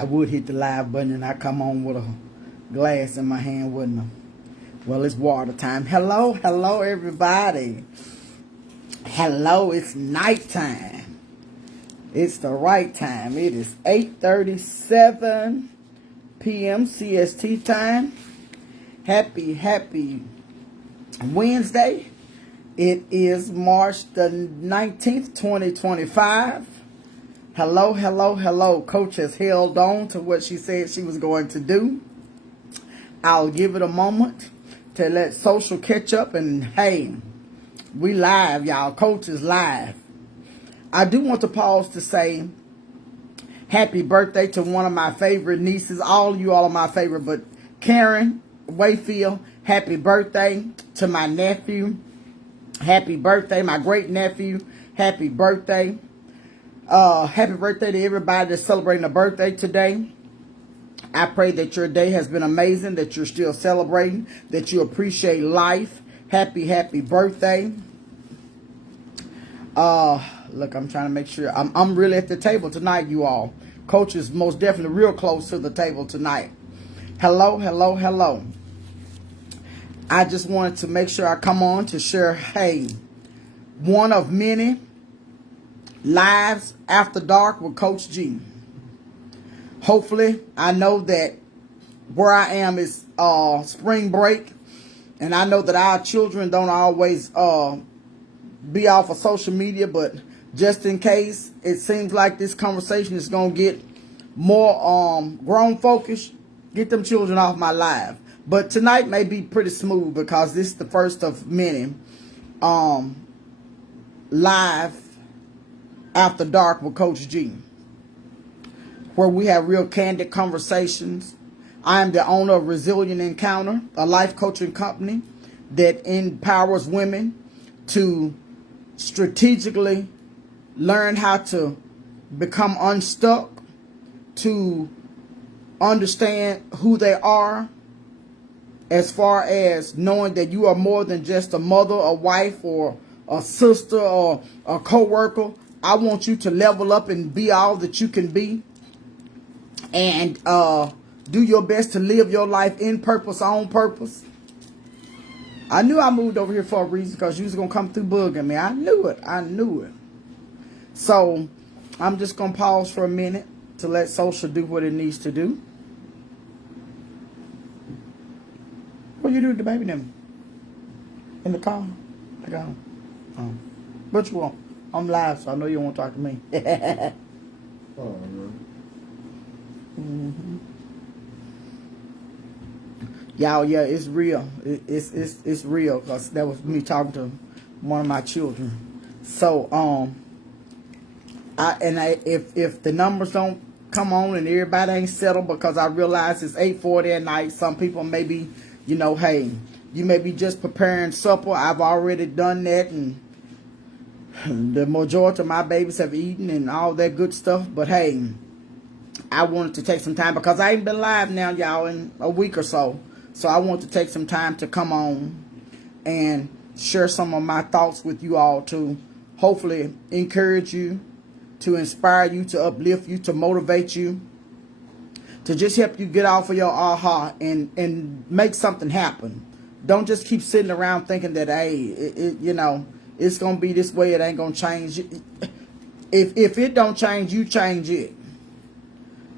I would hit the live button and I come on with a glass in my hand, wouldn't I? Well, it's water time. Hello, hello, everybody. Hello, it's nighttime. It's the right time. It is 8:37 p.m. CST time. Happy Wednesday. It is March the 19th, 2025. Hello. Coach has held on to what she said she was going to do. I'll give it a moment to let social catch up, and hey, we live, y'all. Coach is live. I do want to pause to say happy birthday to one of my favorite nieces. All of you all are my favorite, but Karen Wayfield, happy birthday to my nephew. Happy birthday, my great nephew. Happy birthday. Happy birthday to everybody that's celebrating a birthday today. I pray that your day has been amazing, that you're still celebrating, that you appreciate life. Happy birthday. Look, I'm trying to make sure. I'm really at the table tonight, you all. Coach is most definitely real close to the table tonight. Hello. I just wanted to make sure I come on to share, hey, one of many lives after dark with Coach G. Hopefully, I know that where I am is spring break, and I know that our children don't always be off of social media, but just in case, it seems like this conversation is going to get more grown focused. Get them children off my live. But tonight may be pretty smooth because this is the first of many live after dark with Coach G, where we have real candid conversations. I am the owner of Resilient Encounter, a life coaching company that empowers women to strategically learn how to become unstuck, to understand who they are, as far as knowing that you are more than just a mother, a wife, or a sister, or a co-worker. I want you to level up and be all that you can be, and do your best to live your life in purpose, on purpose. I knew I moved over here for a reason, because you was going to come through bugging me. I knew it. So I'm just going to pause for a minute to let social do what it needs to do. What you do with the baby then? In the car? I got him. What you want? I'm live, so I know you won't talk to me. Oh, no. Y'all, yeah, it's real. It's real, because that was me talking to one of my children. So if the numbers don't come on and everybody ain't settled, because I realize it's 8:40 at night, some people may be, hey, you may be just preparing supper. I've already done that, and the majority of my babies have eaten and all that good stuff. But hey, I wanted to take some time, because I ain't been live now, y'all, in a week or so. So I want to take some time to come on and share some of my thoughts with you all, to hopefully encourage you, to inspire you, to uplift you, to motivate you, to just help you get off of your aha and make something happen. Don't just keep sitting around thinking that, hey, it's going to be this way, it ain't going to change. If it don't change, you change it.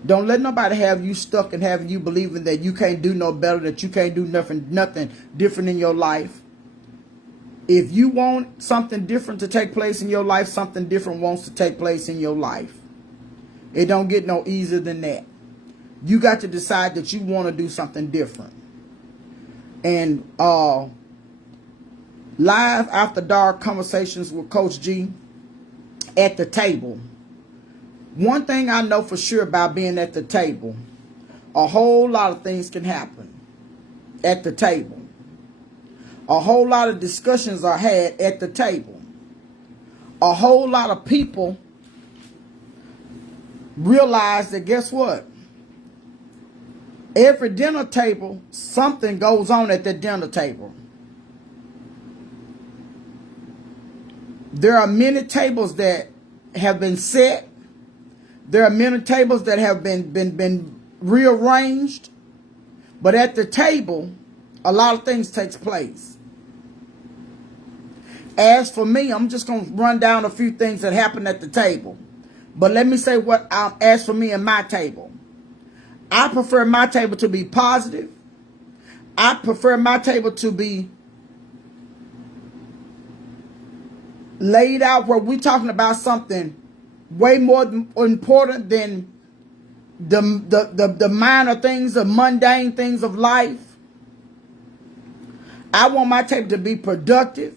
Don't let nobody have you stuck and having you believing that you can't do no better, that you can't do nothing different in your life. If you want something different to take place in your life, something different wants to take place in your life. It don't get no easier than that. You got to decide that you want to do something different. And live after dark conversations with Coach G at the table. One thing I know for sure about being at the table, a whole lot of things can happen at the table. A whole lot of discussions are had at the table. A whole lot of people realize that, guess what? Every dinner table, something goes on at the dinner table. There are many tables that have been set There are many tables that have been rearranged, but at the table, a lot of things takes place. As for me, I'm just going to run down a few things that happened at the table. But let me say what as for me and my table. I prefer my table to be positive. I prefer my table to be laid out where we're talking about something way more important than the minor things, the mundane things of life. I want my table to be productive.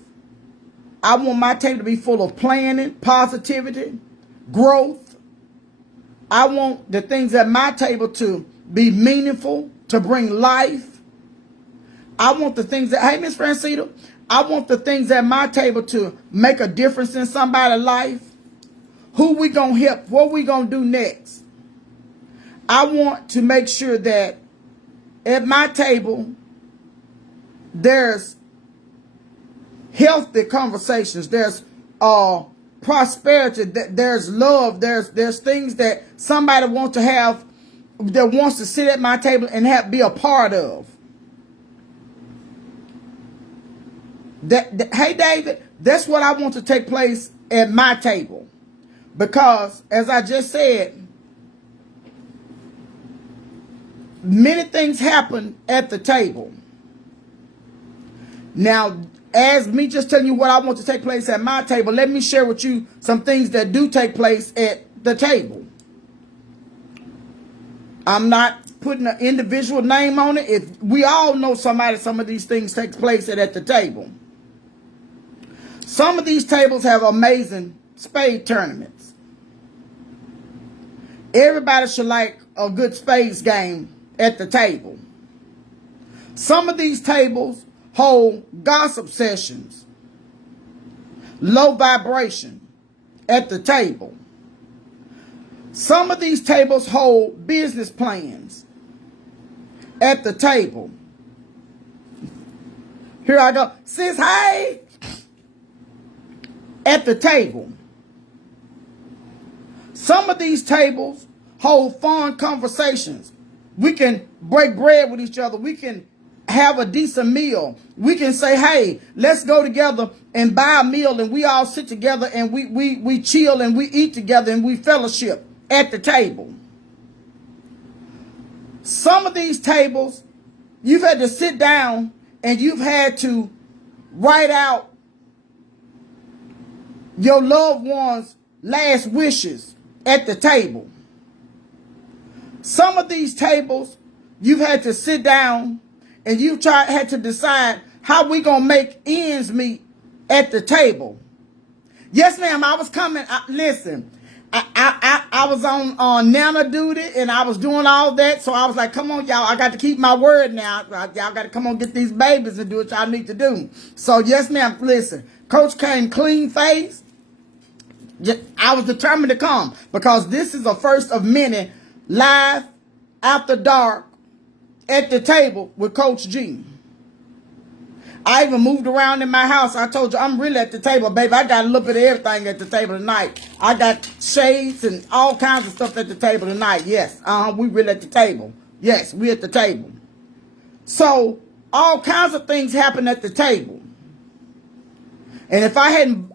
I want my table to be full of planning, positivity, growth. I want the things at my table to be meaningful, to bring life. I want the things that, hey, Miss Francita, I want the things at my table to make a difference in somebody's life. Who we gonna help? What we gonna do next? I want to make sure that at my table there's healthy conversations. There's prosperity. There's love. There's things that somebody wants to have, that wants to sit at my table and be a part of. Hey, David, that's what I want to take place at my table. Because, as I just said, many things happen at the table. Now, as me just telling you what I want to take place at my table, let me share with you some things that do take place at the table. I'm not putting an individual name on it. If we all know somebody, some of these things take place at the table. Some of these tables have amazing spade tournaments. Everybody should like a good spades game at the table. Some of these tables hold gossip sessions, low vibration at the table. Some of these tables hold business plans at the table. Here I go. Sis, hey! At the table. Some of these tables hold fun conversations. We can break bread with each other. We can have a decent meal. We can say, hey, let's go together and buy a meal, and we all sit together and we chill and we eat together and we fellowship at the table. Some of these tables, you've had to sit down and you've had to write out your loved one's last wishes at the table. Some of these tables, you've had to sit down and you've had to decide how we gonna make ends meet at the table. Yes, ma'am. I was coming. Listen, I was on Nana duty and I was doing all that, so I was like, "Come on, y'all! I got to keep my word now. Y'all got to come on, get these babies and do what y'all need to do." So, yes, ma'am. Listen, Coach came clean face. I was determined to come because this is a first of many live after dark at the table with Coach G. I even moved around in my house. I told you I'm really at the table, baby. I got a little bit of everything at the table tonight. I got shades and all kinds of stuff at the table tonight. Yes, we really at the table. Yes, we at the table. So all kinds of things happen at the table. And if I hadn't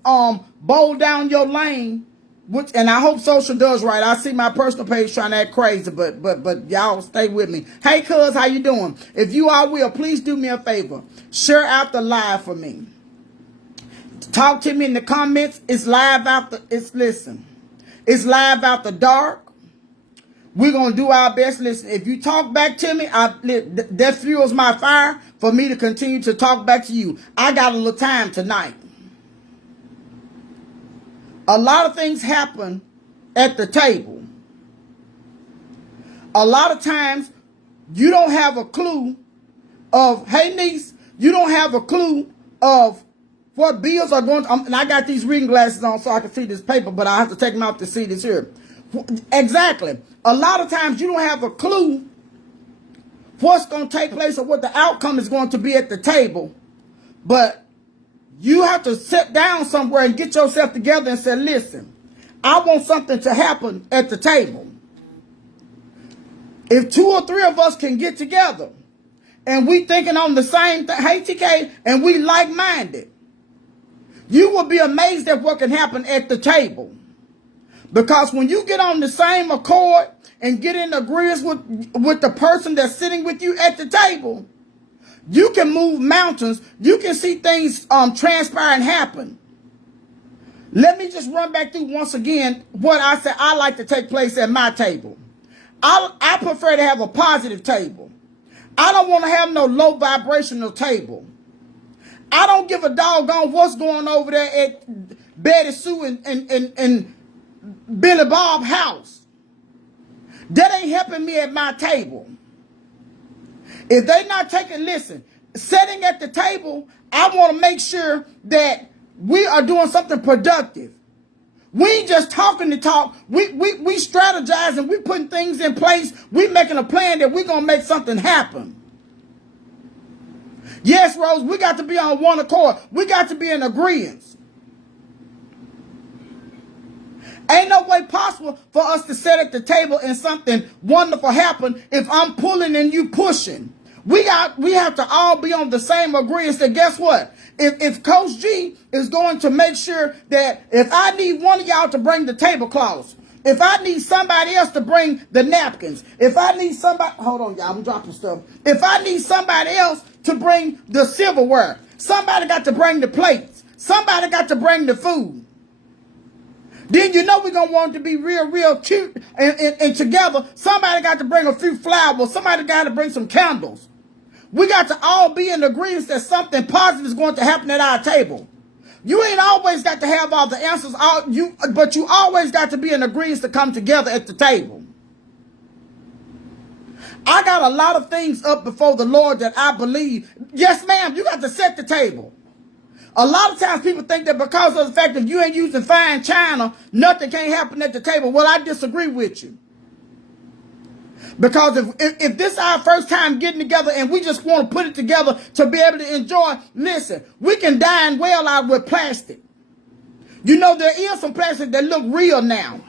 bowled down your lane, which, and I hope social does right. I see my personal page trying to act crazy, but y'all stay with me. Hey, cuz, how you doing? If you all will, please do me a favor. Share out the live for me. Talk to me in the comments. It's live after. It's live after dark. We're gonna do our best. Listen, if you talk back to me, that fuels my fire for me to continue to talk back to you. I got a little time tonight. A lot of things happen at the table. A lot of times, you don't have a clue of, hey, niece, you don't have a clue of what bills are going to, and I got these reading glasses on so I can see this paper, but I have to take them out to see this here. Exactly. A lot of times, you don't have a clue what's going to take place or what the outcome is going to be at the table, but you have to sit down somewhere and get yourself together and say, listen, I want something to happen at the table. If 2 or 3 of us can get together and we thinking on the same thing, hey TK, and we like-minded, you will be amazed at what can happen at the table. Because when you get on the same accord and get in agreement with the person that's sitting with you at the table, you can move mountains. You can see things transpire and happen. Let me just run back through once again what I said I like to take place at my table. I prefer to have a positive table. I don't want to have no low vibrational table. I don't give a doggone what's going over there at Betty Sue and Billy Bob's house. That ain't helping me at my table. If they not taking, listen, sitting at the table, I want to make sure that we are doing something productive. We ain't just talking to talk. We strategizing. We putting things in place. We making a plan that we're going to make something happen. Yes, Rose, we got to be on one accord. We got to be in agreement. Ain't no way possible for us to sit at the table and something wonderful happen if I'm pulling and you pushing. We have to all be on the same agreement that guess what? If Coach G is going to make sure that if I need one of y'all to bring the tablecloths, if I need somebody else to bring the napkins, if I need somebody, hold on y'all, I'm dropping stuff. If I need somebody else to bring the silverware, somebody got to bring the plates, somebody got to bring the food. Then you know we're going to want it to be real cute and together. Somebody got to bring a few flowers. Somebody got to bring some candles. We got to all be in agreement that something positive is going to happen at our table. You ain't always got to have all the answers, but you always got to be in agreement to come together at the table. I got a lot of things up before the Lord that I believe. Yes, ma'am, you got to set the table. A lot of times people think that because of the fact that you ain't using fine china, nothing can't happen at the table. Well, I disagree with you. Because if this is our first time getting together and we just want to put it together to be able to enjoy, listen, we can dine well out with plastic. You know, there is some plastic that look real now.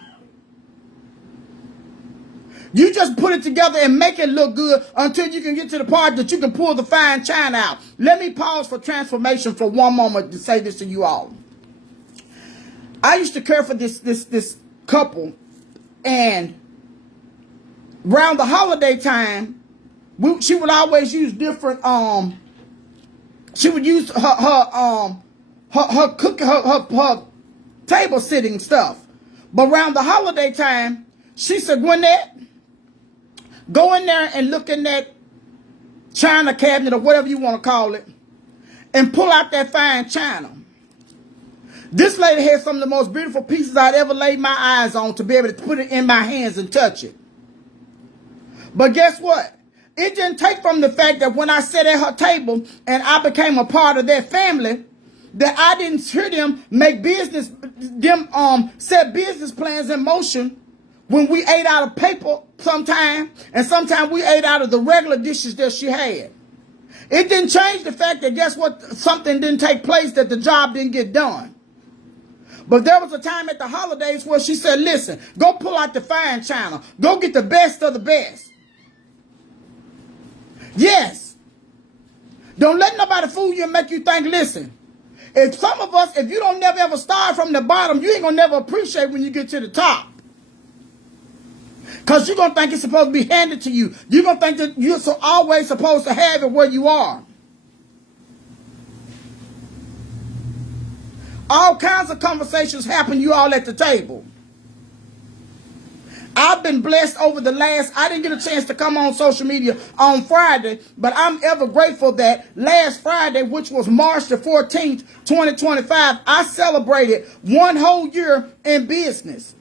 You just put it together and make it look good until you can get to the part that you can pull the fine china out. Let me pause for transformation for one moment to say this to you all. I used to care for this couple, and around the holiday time, she would always use different she would use her table sitting stuff. But around the holiday time, she said, Gwinnett, go in there and look in that china cabinet or whatever you want to call it and pull out that fine china. This lady had some of the most beautiful pieces I'd ever laid my eyes on to be able to put it in my hands and touch it. But guess what? It didn't take from the fact that when I sat at her table and I became a part of their family, that I didn't hear them set business plans in motion when we ate out of paper sometime, and sometimes we ate out of the regular dishes that she had. It didn't change the fact that guess what? Something didn't take place, that the job didn't get done. But there was a time at the holidays where she said, listen, go pull out the fine china. Go get the best of the best. Yes. Don't let nobody fool you and make you think, listen, if some of us, if you don't never ever start from the bottom, you ain't going to never appreciate when you get to the top. Because you're going to think it's supposed to be handed to you. You're going to think that you're always supposed to have it where you are. All kinds of conversations happen you all at the table. I've been blessed over the last, I didn't get a chance to come on social media on Friday, but I'm ever grateful that last Friday, which was March the 14th, 2025, I celebrated 1 whole year in business.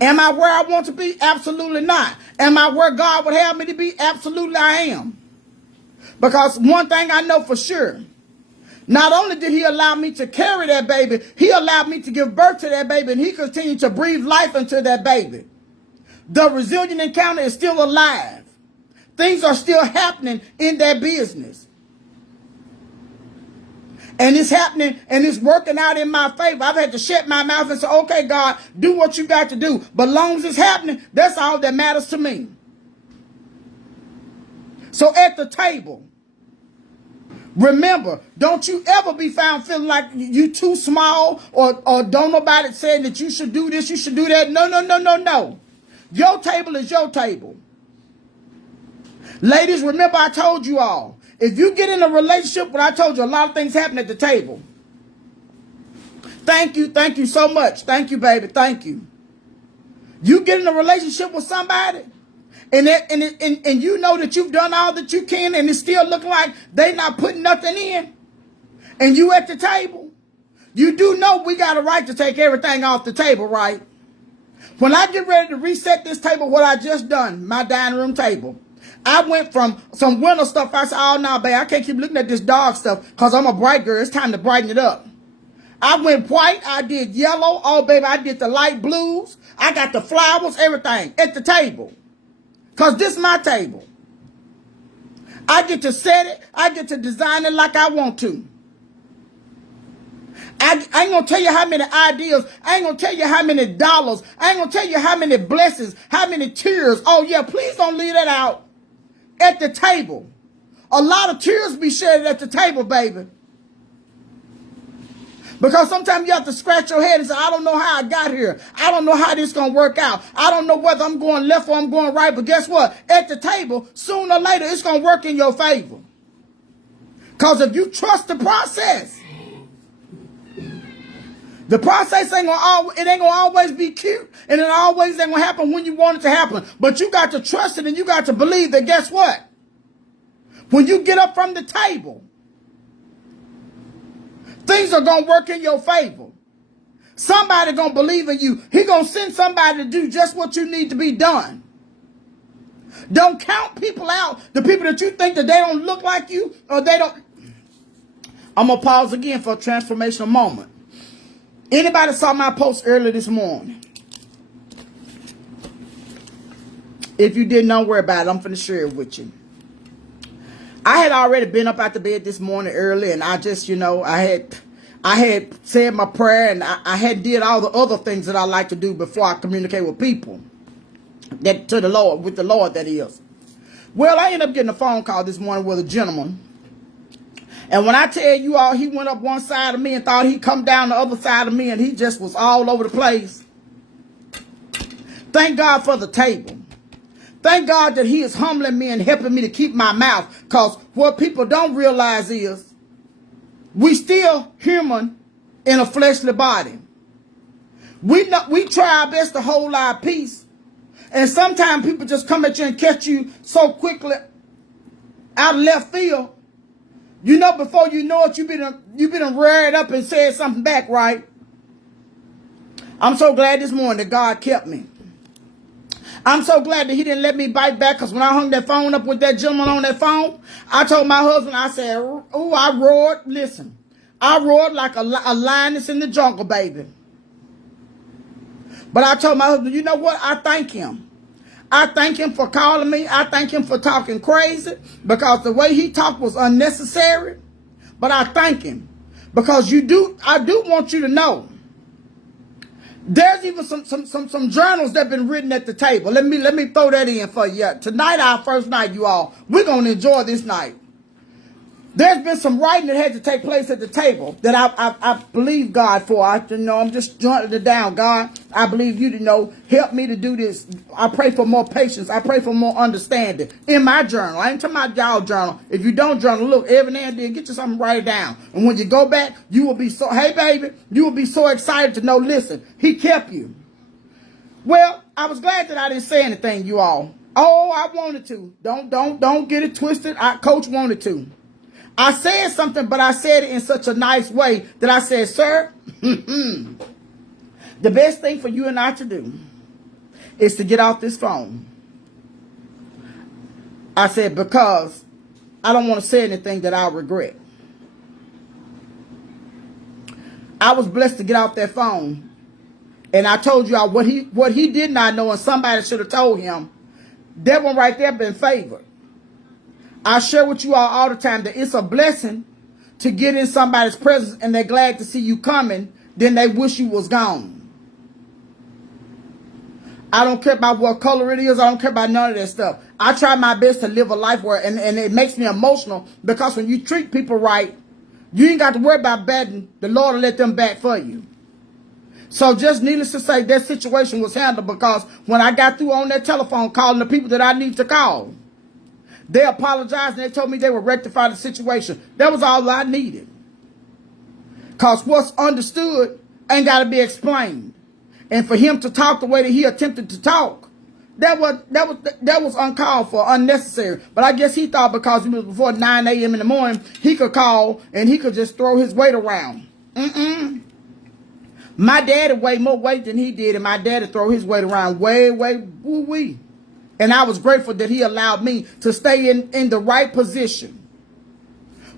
Am I where I want to be? Absolutely not. Am I where God would have me to be? Absolutely I am. Because one thing I know for sure, not only did he allow me to carry that baby, he allowed me to give birth to that baby, and he continued to breathe life into that baby. The Resilient Encounter is still alive. Things are still happening in that business. And it's happening and it's working out in my favor. I've had to shut my mouth and say, okay, God, do what you got to do. But long as it's happening, that's all that matters to me. So at the table, remember, don't you ever be found feeling like you too small or don't nobody saying that you should do this, you should do that. No, no, no, no, no. Your table is your table. Ladies, remember I told you all, if you get in a relationship, when I told you a lot of things happen at the table. Thank you so much. Thank you, baby. Thank you. You get in a relationship with somebody, and you know that you've done all that you can, and it still looking like they not putting nothing in, and you at the table. You do know we got a right to take everything off the table, right? When I get ready to reset this table, what I just done, my dining room table, I went from some winter stuff. I said, oh, no, babe, I can't keep looking at this dark stuff because I'm a bright girl. It's time to brighten it up. I went white. I did yellow. Oh, baby, I did the light blues. I got the flowers, everything at the table because this is my table. I get to set it. I get to design it like I want to. I ain't going to tell you how many ideas. I ain't going to tell you how many dollars. I ain't going to tell you how many blessings, how many tears. Oh, yeah, please don't leave that out. At the table. A lot of tears be shed at the table, baby. Because sometimes you have to scratch your head and say, I don't know how I got here. I don't know how this is going to work out. I don't know whether I'm going left or I'm going right. But guess what? At the table, sooner or later, it's going to work in your favor. Because if you trust the process, the process ain't gonna always be cute, and it always ain't gonna happen when you want it to happen. But you got to trust it, and you got to believe that. Guess what? When you get up from the table, things are gonna work in your favor. Somebody gonna believe in you. He gonna send somebody to do just what you need to be done. Don't count people out. The people that you think that they don't look like you or they don't. I'm gonna pause again for a transformational moment. Anybody saw my post earlier this morning? If you didn't, don't worry about it. I'm finna share it with you. I had already been up out the bed this morning early, and I just, I had said my prayer, and I had did all the other things that I like to do before I communicate with people. That to the Lord, with the Lord, that is. Well, I ended up getting a phone call this morning with a gentleman. And when I tell you all, he went up one side of me and thought he'd come down the other side of me, and he just was all over the place. Thank God for the table. Thank God that he is humbling me and helping me to keep my mouth. Because what people don't realize is we still human in a fleshly body. We try our best to hold our peace. And sometimes people just come at you and catch you so quickly out of left field. Before you know it, you've been reared up and said something back, right? I'm so glad this morning that God kept me. I'm so glad that he didn't let me bite back, because when I hung that phone up with that gentleman on that phone, I told my husband, I said, oh, I roared. Listen, I roared like a lioness in the jungle, baby. But I told my husband, you know what? I thank him. I thank him for calling me. I thank him for talking crazy, because the way he talked was unnecessary. But I thank him because I do want you to know. There's even some journals that have been written at the table. Let me throw that in for you. Tonight, our first night, you all. We're going to enjoy this night. There's been some writing that had to take place at the table that I believe God for. I'm just jotting it down. God, I believe you to help me to do this. I pray for more patience. I pray for more understanding in my journal. I ain't talking about y'all journal. If you don't journal, look, every now and then, get you something, write it down. And when you go back, you will be hey baby, you will be so excited to know, listen, he kept you. Well, I was glad that I didn't say anything, you all. Oh, I wanted to. Don't get it twisted. Coach wanted to. I said something, but I said it in such a nice way that I said, sir, the best thing for you and I to do is to get off this phone. I said, because I don't want to say anything that I'll regret. I was blessed to get off that phone. And I told you all what he did not know, and somebody should have told him. That one right there been favored. I share with you all the time that it's a blessing to get in somebody's presence and they're glad to see you coming than they wish you was gone. I don't care about what color it is. I don't care about none of that stuff. I try my best to live a life where, and it makes me emotional because when you treat people right, you ain't got to worry about betting. The Lord will let them back for you. So just needless to say, that situation was handled because when I got through on that telephone calling the people that I need to call, they apologized and they told me they would rectify the situation. That was all I needed. Because what's understood ain't got to be explained. And for him to talk the way that he attempted to talk, that was uncalled for, unnecessary. But I guess he thought because it was before 9 a.m. in the morning, he could call and he could just throw his weight around. My daddy weighed more weight than he did, and my daddy throw his weight around way, woo-wee. And I was grateful that he allowed me to stay in the right position.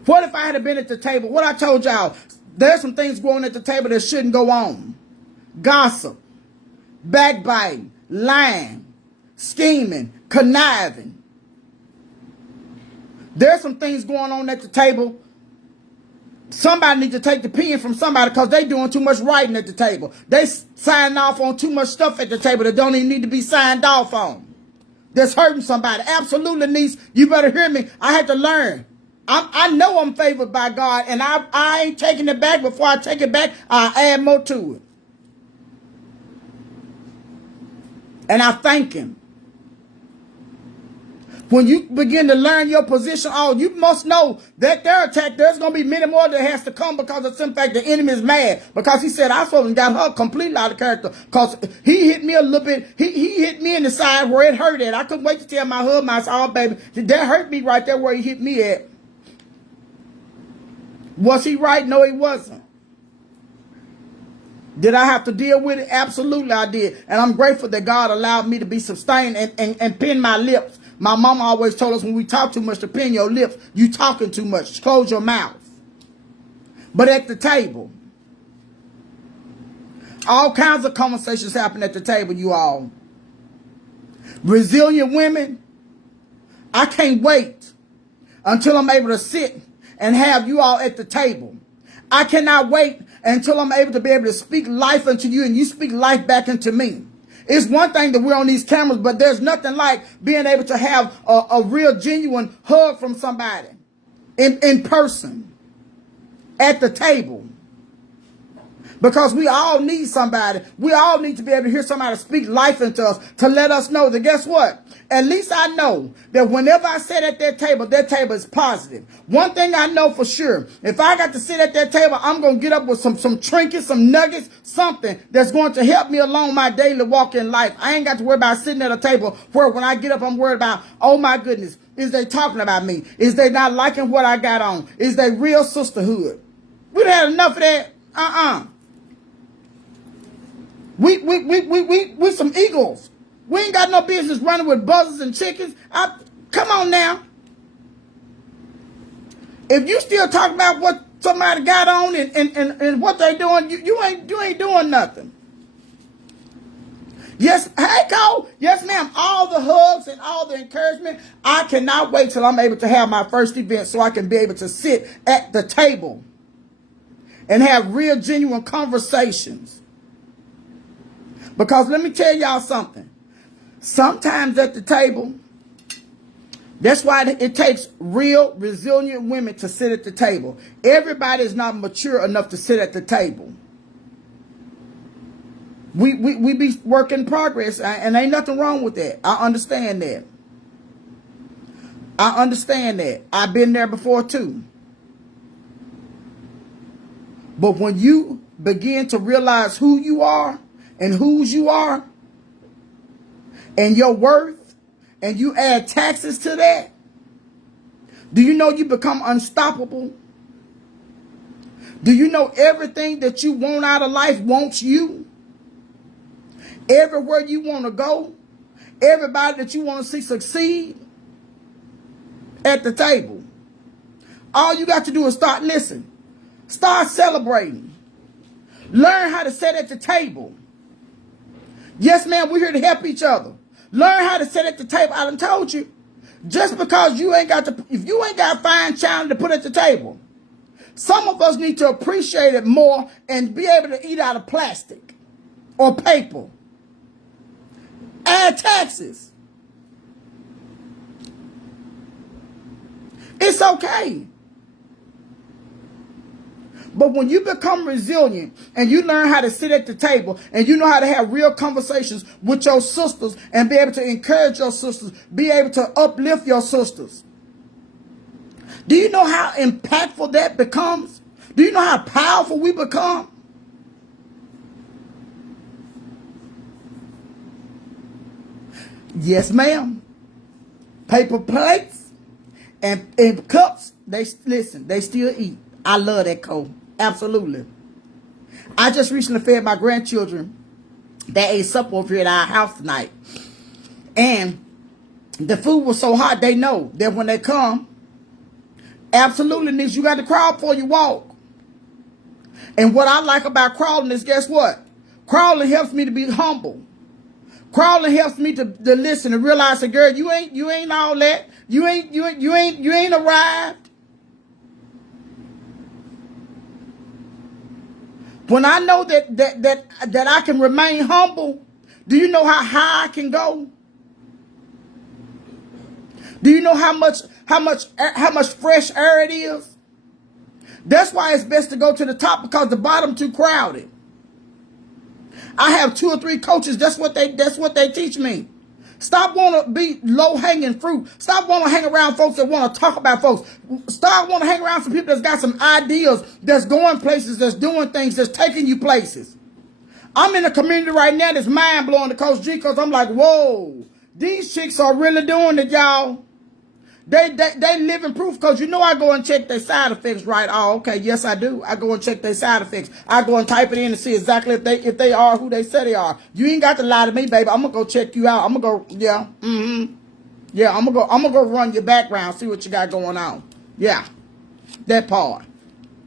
What if I had been at the table? What I told y'all, there's some things going at the table that shouldn't go on. Gossip, backbiting, lying, scheming, conniving. There's some things going on at the table. Somebody needs to take the pen from somebody because they doing too much writing at the table. They signing off on too much stuff at the table that don't even need to be signed off on. That's hurting somebody. Absolutely, niece. You better hear me. I had to learn. I know I'm favored by God, and I ain't taking it back. Before I take it back, I add more to it. And I thank him. When you begin to learn your position, you must know that their attack, there's going to be many more that has to come because of some fact the enemy is mad. Because he said, I supposed to got her completely out of character. Because he hit me a little bit. He hit me in the side where it hurt at. I couldn't wait to tell my husband, I said, oh, baby, that hurt me right there where he hit me at. Was he right? No, he wasn't. Did I have to deal with it? Absolutely, I did. And I'm grateful that God allowed me to be sustained and pin my lips. My mama always told us when we talk too much to pin your lips. You talking too much. Close your mouth. But at the table, all kinds of conversations happen at the table, you all. Resilient women, I can't wait until I'm able to sit and have you all at the table. I cannot wait until I'm able to speak life unto you and you speak life back into me. It's one thing that we're on these cameras, but there's nothing like being able to have a real genuine hug from somebody in person at the table. Because we all need somebody. We all need to be able to hear somebody speak life into us to let us know that guess what? At least I know that whenever I sit at that table is positive. One thing I know for sure, if I got to sit at that table, I'm going to get up with some trinkets, some nuggets, something that's going to help me along my daily walk in life. I ain't got to worry about sitting at a table where when I get up, I'm worried about, oh my goodness, is they talking about me? Is they not liking what I got on? Is they real sisterhood? We've had enough of that. We some eagles. We ain't got no business running with buzzards and chickens. Come on now. If you still talking about what somebody got on and what they doing, you ain't doing nothing. Yes, hey Cole. Yes, ma'am. All the hugs and all the encouragement. I cannot wait till I'm able to have my first event so I can be able to sit at the table and have real genuine conversations. Because let me tell y'all something. Sometimes at the table, that's why it takes real, resilient women to sit at the table. Everybody is not mature enough to sit at the table. We be work in progress, and ain't nothing wrong with that. I understand that. I understand that. I've been there before too. But when you begin to realize who you are and whose you are and your worth, and you add taxes to that, do you know you become unstoppable? Do you know everything that you want out of life wants you? Everywhere you want to go, everybody that you want to see succeed at the table. All you got to do is start listening. Start celebrating. Learn how to sit at the table. Yes, ma'am, we're here to help each other. Learn how to sit at the table. I done told you. Just because you ain't got if you ain't got fine china to put at the table, Some of us need to appreciate it more and be able to eat out of plastic or paper. Add taxes. It's okay. But when you become resilient and you learn how to sit at the table and you know how to have real conversations with your sisters and be able to encourage your sisters, be able to uplift your sisters. Do you know how impactful that becomes? Do you know how powerful we become? Yes, ma'am. Paper plates and cups, they still eat. I love that code. Absolutely. I just recently fed my grandchildren. They ate supper over here at our house tonight. And the food was so hot, they know that when they come, absolutely, niece, you got to crawl before you walk. And what I like about crawling is, guess what? Crawling helps me to be humble. Crawling helps me to listen and realize that, girl, you ain't all that. You ain't arrived. When I know that I can remain humble, do you know how high I can go? Do you know how much fresh air it is? That's why it's best to go to the top, because the bottom too crowded. I have 2 or 3 coaches. That's what they teach me. Stop wanting to be low-hanging fruit. Stop wanting to hang around folks that want to talk about folks. Stop wanting to hang around some people that's got some ideas, that's going places, that's doing things, that's taking you places. I'm in a community right now that's mind-blowing to Coach G, because I'm like, whoa, these chicks are really doing it, y'all. They living proof, because you know I go and check their side effects, right? Oh, okay, yes I do. I go and check their side effects. I go and type it in and see exactly if they are who they say they are. You ain't got to lie to me, baby. I'm gonna go check you out. I'm gonna go, yeah, yeah. I'm gonna go run your background, see what you got going on. Yeah, that part.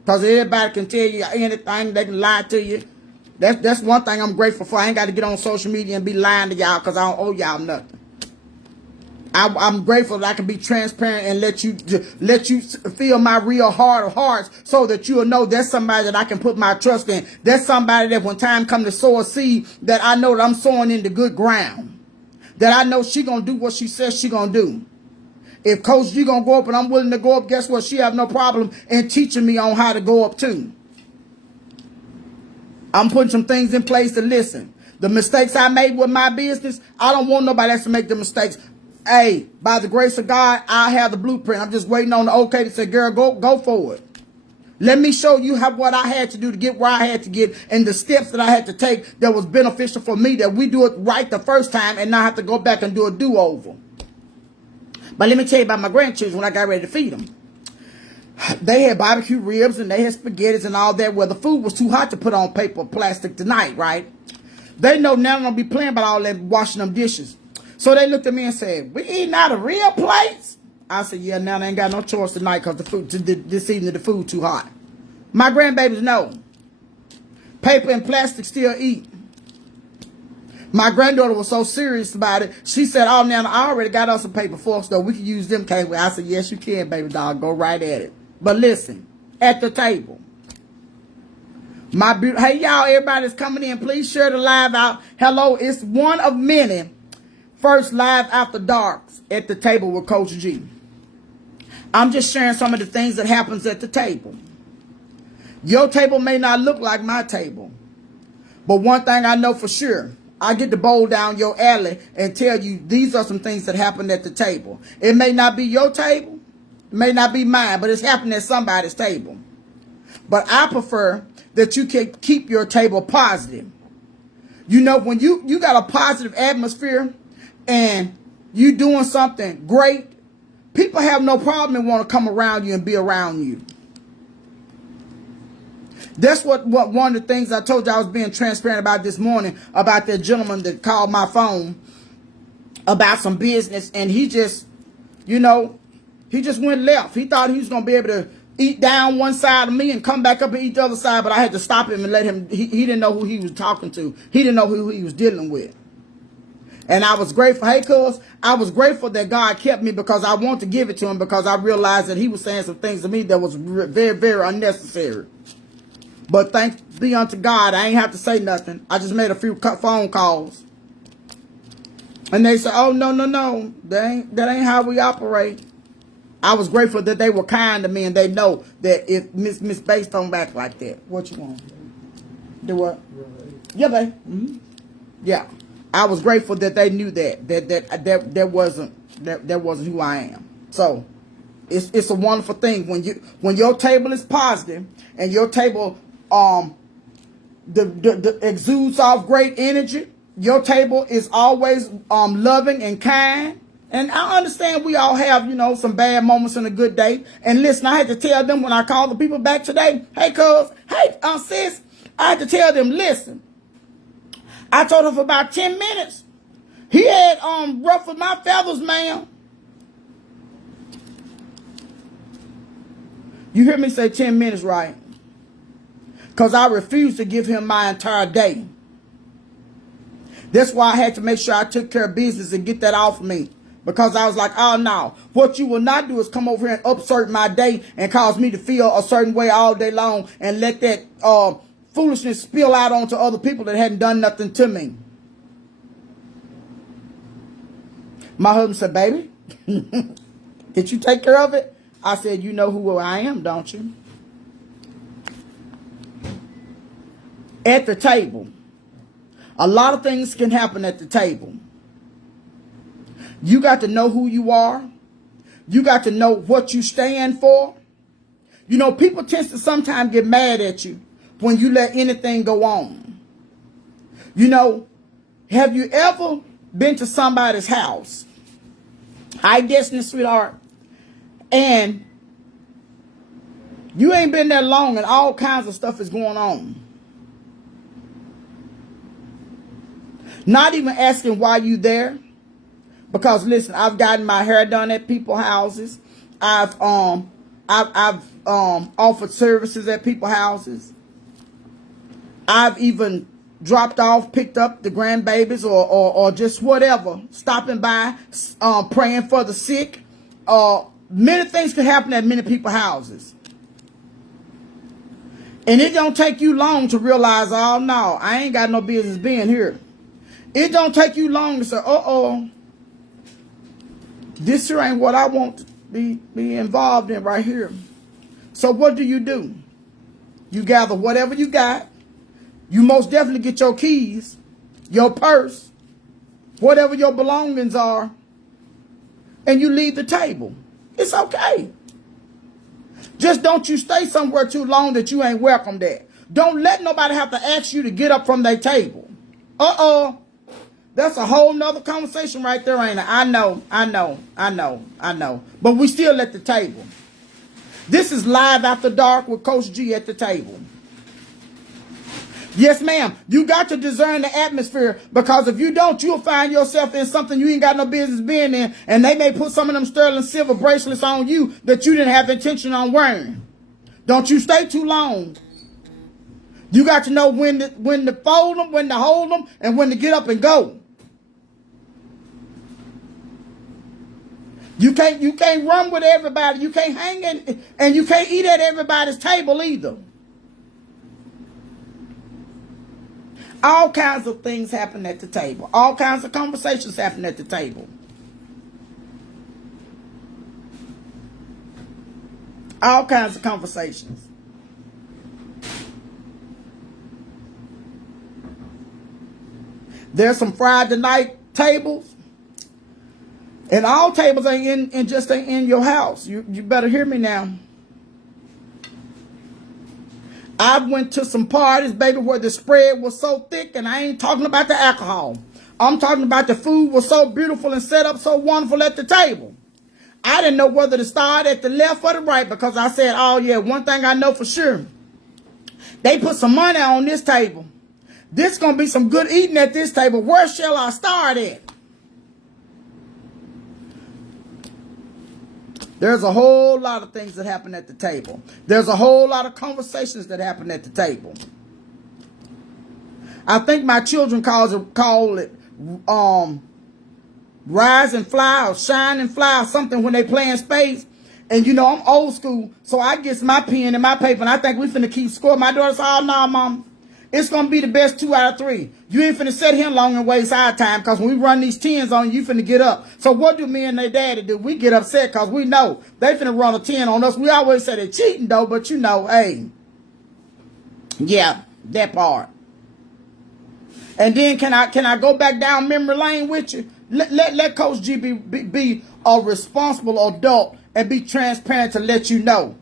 Because everybody can tell you anything. They can lie to you. That's one thing I'm grateful for. I ain't got to get on social media and be lying to y'all, because I don't owe y'all nothing. I'm grateful that I can be transparent and let you feel my real heart of hearts, so that you'll know that's somebody that I can put my trust in. That's somebody that when time comes to sow a seed, that I know that I'm sowing into good ground. That I know she gonna do what she says she gonna do. If Coach G gonna go up and I'm willing to go up, guess what? She have no problem in teaching me on how to go up too. I'm putting some things in place to listen. The mistakes I made with my business, I don't want nobody else to make the mistakes. Hey, by the grace of God, I have the blueprint. I'm just waiting on the okay to say, girl, go for it. Let me show you what I had to do to get where I had to get, and the steps that I had to take that was beneficial for me, that we do it right the first time and not have to go back and do a do-over. But let me tell you about my grandchildren when I got ready to feed them. They had barbecue ribs and they had spaghettis and all that. Well, the food was too hot to put on paper or plastic tonight, right? They know now I'm going to be playing about all that washing them dishes. So they looked at me and said, we eating out of real plates? I said, yeah, now they ain't got no choice tonight, because the food this evening the food too hot. My grandbabies know. Paper and plastic still eat. My granddaughter was so serious about it. She said, oh, now I already got us some paper forks, though. We can use them, can't we? I said, yes, you can, baby dog. Go right at it. But listen, at the table. Hey, y'all, everybody's coming in. Please share the live out. Hello, it's one of many first live after darks at the table with Coach G. I'm just sharing some of the things that happens at the table. Your table may not look like my table, but one thing I know for sure, I get to bowl down your alley and tell you these are some things that happened at the table. It may not be your table, it may not be mine, but it's happening at somebody's table. But I prefer that you can keep your table positive. You know, when you got a positive atmosphere and you doing something great, people have no problem and want to come around you and be around you. That's what one of the things I told you I was being transparent about this morning, about that gentleman that called my phone about some business, and he just, he just went left. He thought he was going to be able to eat down one side of me and come back up and eat the other side, but I had to stop him and let him, he didn't know who he was talking to. He didn't know who he was dealing with. And I was grateful. Hey, cuz, I was grateful that God kept me because I want to give it to him because I realized that he was saying some things to me that was very, very unnecessary. But thanks be unto God, I ain't have to say nothing. I just made a few phone calls. And they said, oh, no, no, no. That ain't how we operate. I was grateful that they were kind to me and they know that if Miss Bates don't back like that. What you want? Do what? Yeah, babe. Mm-hmm. Yeah. I was grateful that they knew that wasn't who I am. So it's a wonderful thing when your table is positive and your table the exudes off great energy. Your table is always loving and kind. And I understand we all have, some bad moments in a good day. And listen, I had to tell them when I called the people back today, hey, cuz, hey, sis, I had to tell them, listen, I told him for about 10 minutes. He had ruffled my feathers, ma'am. You hear me say 10 minutes, right? Because I refused to give him my entire day. That's why I had to make sure I took care of business and get that off me. Because I was like, oh, no. What you will not do is come over here and upsert my day and cause me to feel a certain way all day long and let that foolishness spill out onto other people that hadn't done nothing to me. My husband said, baby, did you take care of it? I said, you know who I am, don't you? At the table. A lot of things can happen at the table. You got to know who you are. You got to know what you stand for. People tend to sometimes get mad at you when you let anything go on. Have you ever been to somebody's house? Hi, Destiny, sweetheart. And you ain't been there long and all kinds of stuff is going on. Not even asking why you there. Because listen, I've gotten my hair done at people's houses. I've offered services at people's houses. I've even dropped off, picked up the grandbabies or just whatever, stopping by, praying for the sick. Many things can happen at many people's houses. And it don't take you long to realize, oh no, I ain't got no business being here. It don't take you long to say, this here ain't what I want to be involved in right here. So what do? You gather whatever you got. You most definitely get your keys, your purse, whatever your belongings are, and you leave the table. It's okay. Just don't you stay somewhere too long that you ain't welcomed at. Don't let nobody have to ask you to get up from their table. That's a whole nother conversation right there, ain't it? I know. But we still at the table. This is Live After Dark with Coach G at the table. Yes, ma'am. You got to discern the atmosphere because if you don't, you'll find yourself in something you ain't got no business being in, and they may put some of them sterling silver bracelets on you that you didn't have intention on wearing. Don't you stay too long. You got to know when to fold them, when to hold them, and when to get up and go. You can't run with everybody. You can't hang in, and you can't eat at everybody's table either. All kinds of things happen at the table. All kinds of conversations happen at the table. All kinds of conversations. There's some Friday night tables. And all tables ain't in your house. You better hear me now. I went to some parties, baby, where the spread was so thick, and I ain't talking about the alcohol. I'm talking about the food was so beautiful and set up so wonderful at the table. I didn't know whether to start at the left or the right because I said, oh yeah, one thing I know for sure. They put some money on this table. This gonna be some good eating at this table. Where shall I start at? There's a whole lot of things that happen at the table. There's a whole lot of conversations that happen at the table. I think my children call it rise and fly or shine and fly or something when they playing spades. And you know, I'm old school, so I get my pen and my paper, and I think we finna keep score. My daughter said, oh, no, Mom. It's going to be the best 2 out of 3. You ain't finna sit here long and waste our time, because when we run these 10s on you, finna get up. So what do me and their daddy do? We get upset because we know they finna run a 10 on us. We always say they're cheating, though, but you know, hey. Yeah, that part. And then can I go back down memory lane with you? Let Coach G be a responsible adult and be transparent to let you know.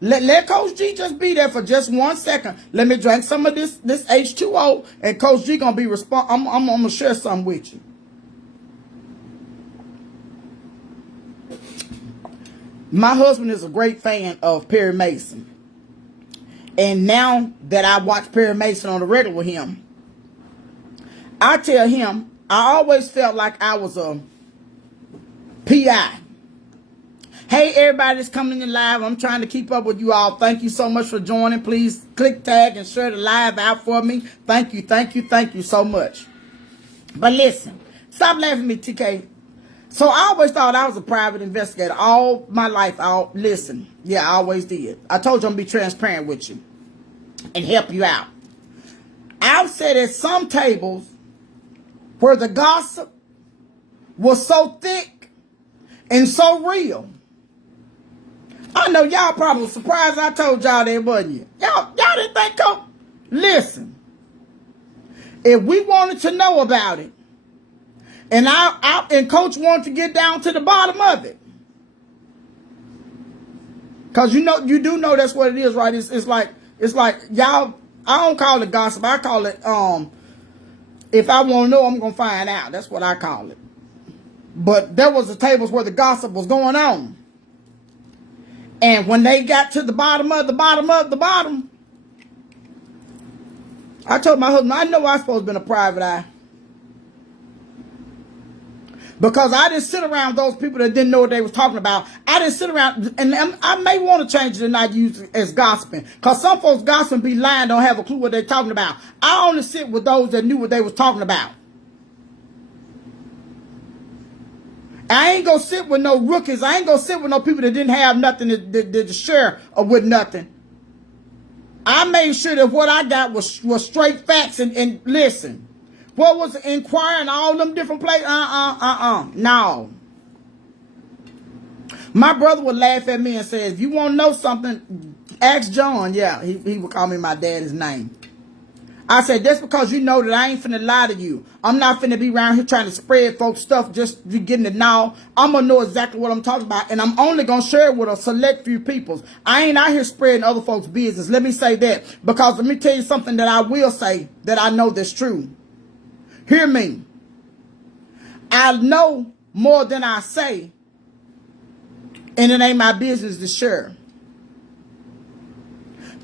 Let Coach G just be there for just 1 second. Let me drink some of this H2O, and Coach G gonna be I'm gonna share something with you. My husband is a great fan of Perry Mason, and now that I watch Perry Mason on the regular with him, I tell him I always felt like I was a PI. Hey, everybody that's coming in live. I'm trying to keep up with you all. Thank you so much for joining. Please click tag and share the live out for me. Thank you so much. But listen, stop laughing at me, TK. So I always thought I was a private investigator all my life. Listen, yeah, I always did. I told you I'm going to be transparent with you and help you out. I've said at some tables where the gossip was so thick and so real. I know y'all probably surprised I told y'all that, wasn't you? Y'all didn't think, Coach. Listen, if we wanted to know about it, and Coach wanted to get down to the bottom of it, because you do know that's what it is, right? It's like y'all. I don't call it gossip. I call it if I want to know, I'm gonna find out. That's what I call it. But there was the tables where the gossip was going on. And when they got to the bottom of the bottom, I told my husband, I know I'm supposed to be a private eye. Because I didn't sit around those people that didn't know what they was talking about. I didn't sit around, and I may want to change it and not use it as gossiping. Because some folks gossiping be lying, don't have a clue what they're talking about. I only sit with those that knew what they was talking about. I ain't gonna sit with no rookies. I ain't gonna sit with no people that didn't have nothing to share or with nothing. I made sure that what I got was straight facts and listen. What was inquiring all them different places? No. My brother would laugh at me and say, if you want to know something, ask John. Yeah, he would call me my daddy's name. I said, that's because you know that I ain't finna lie to you. I'm not finna be around here trying to spread folks stuff just to getting it now. I'm gonna know exactly what I'm talking about, and I'm only gonna share it with a select few people. I ain't out here spreading other folks' business. Let me say that, because let me tell you something that I will say that I know that's true. Hear me. I know more than I say, and it ain't my business to share.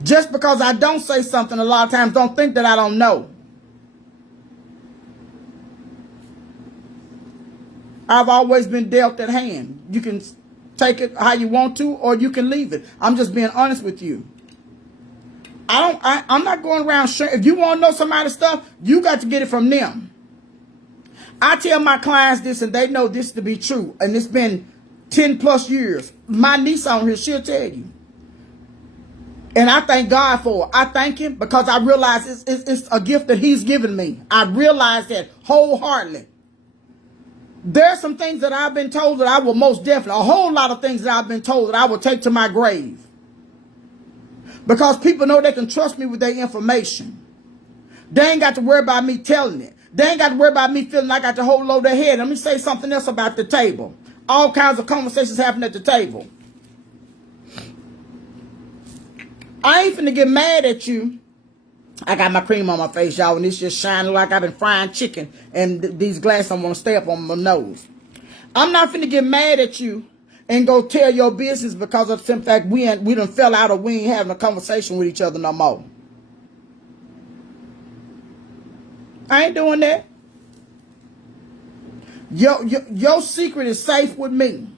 Just because I don't say something a lot of times, don't think that I don't know. I've always been dealt that hand. You can take it how you want to, or you can leave it. I'm just being honest with you. I'm not going around sharing. If you want to know somebody's stuff, you got to get it from them. I tell my clients this, and they know this to be true. And it's been 10 plus years. My niece on here, she'll tell you. And I thank God for it. I thank him because I realize it's a gift that he's given me. I realize that wholeheartedly. There's some things that I've been told that I will most definitely, a whole lot of things that I've been told that I will take to my grave. Because people know they can trust me with their information. They ain't got to worry about me telling it. They ain't got to worry about me feeling like I got to hold low their head. Let me say something else about the table. All kinds of conversations happen at the table. I ain't finna get mad at you. I got my cream on my face, y'all, and it's just shining like I've been frying chicken. And these glasses, I'm gonna stay up on my nose. I'm not finna get mad at you and go tell your business because of the simple fact we done fell out or we ain't having a conversation with each other no more. I ain't doing that. Your secret is safe with me.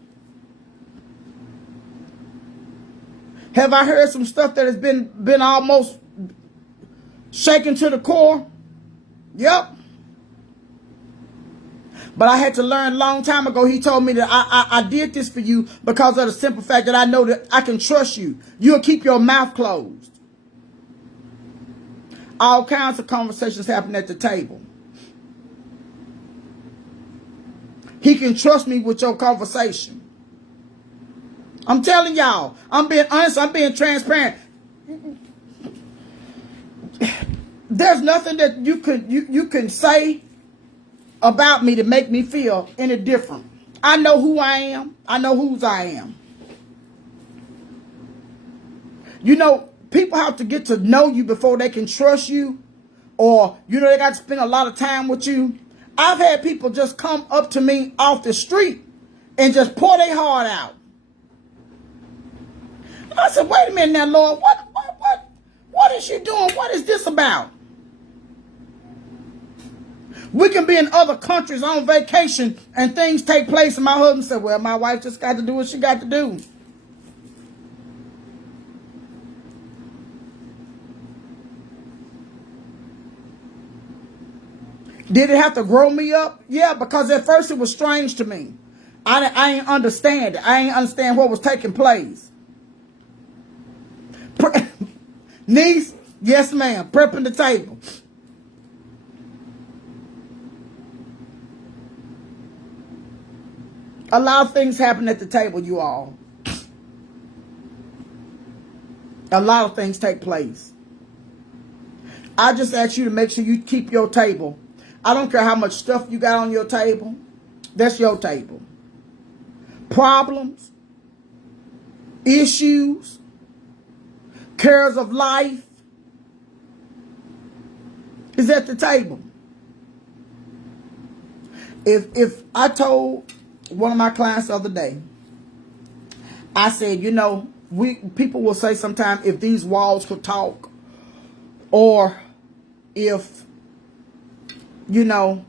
Have I heard some stuff that has been almost shaken to the core? Yep. But I had to learn a long time ago. He told me that I did this for you because of the simple fact that I know that I can trust you. You'll keep your mouth closed. All kinds of conversations happen at the table. He can trust me with your conversation. I'm telling y'all, I'm being honest, I'm being transparent. There's nothing that you can say about me to make me feel any different. I know who I am. I know whose I am. You know, people have to get to know you before they can trust you. Or, you know, they got to spend a lot of time with you. I've had people just come up to me off the street and just pour their heart out. And I said, wait a minute now, Lord, what is she doing? What is this about? We can be in other countries on vacation and things take place, and my husband said, well, my wife just got to do what she got to do. Did it have to grow me up? Yeah, because at first it was strange to me. I ain't understand it. I ain't understand what was taking place. Niece, yes ma'am, prepping the table. A lot of things happen at the table, you all. A lot of things take place. I just ask you to make sure you keep your table. I don't care how much stuff you got on your table. That's your table. Problems, issues, cares of life is at the table. If I told one of my clients the other day, I said, you know, people will say sometimes if these walls could talk, or if, you know,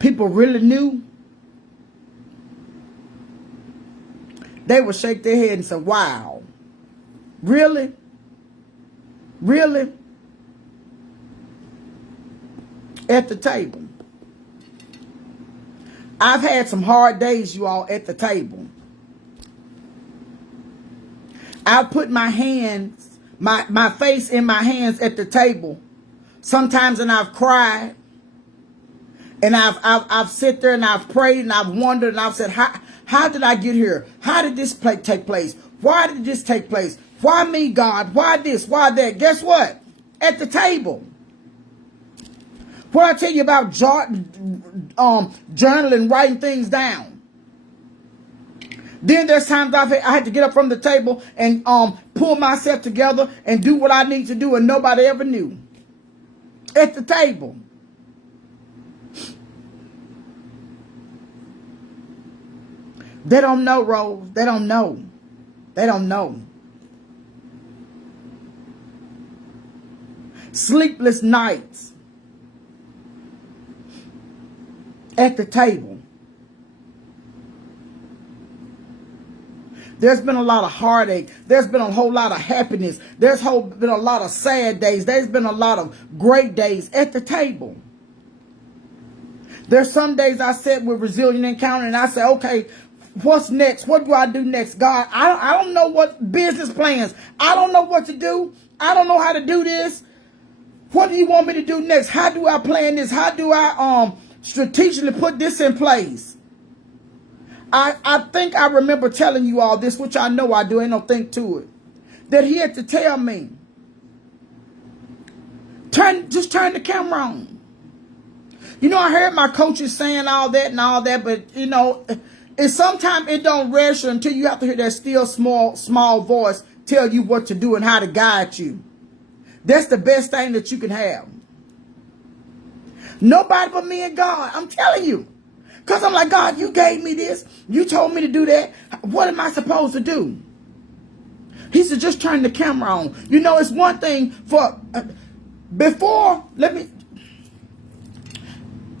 people really knew, they would shake their head and say, wow, really? Really? At the table. I've had some hard days, you all, at the table. I've put my hands, my face in my hands at the table. Sometimes, and I've cried. And I've sit there and I've prayed and I've wondered and I've said, how did I get here? How did this take place? Why did this take place? Why me, God? Why this? Why that? Guess what? At the table. What I tell you about journaling, writing things down. Then there's times I had to get up from the table and pull myself together and do what I need to do, and nobody ever knew. At the table. They don't know, Rose. They don't know. They don't know. Sleepless nights. At the table. There's been a lot of heartache. There's been a whole lot of happiness. There's been a lot of sad days. There's been a lot of great days at the table. There's some days I sat with Resilient Encounter and I say, okay, what's next? What do I do next? God, I don't know what business plans. I don't know what to do. I don't know how to do this. What do you want me to do next? How do I plan this? How do I strategically put this in place? I think I remember telling you all this, which I know I do, ain't no think to it. That he had to tell me, just turn the camera on. You know, I heard my coaches saying all that, but you know, and sometimes it don't register until you have to hear that still small voice tell you what to do and how to guide you. That's the best thing that you can have. Nobody but me and God. I'm telling you. Because I'm like, God, you gave me this. You told me to do that. What am I supposed to do? He said, just turn the camera on. You know, it's one thing for, when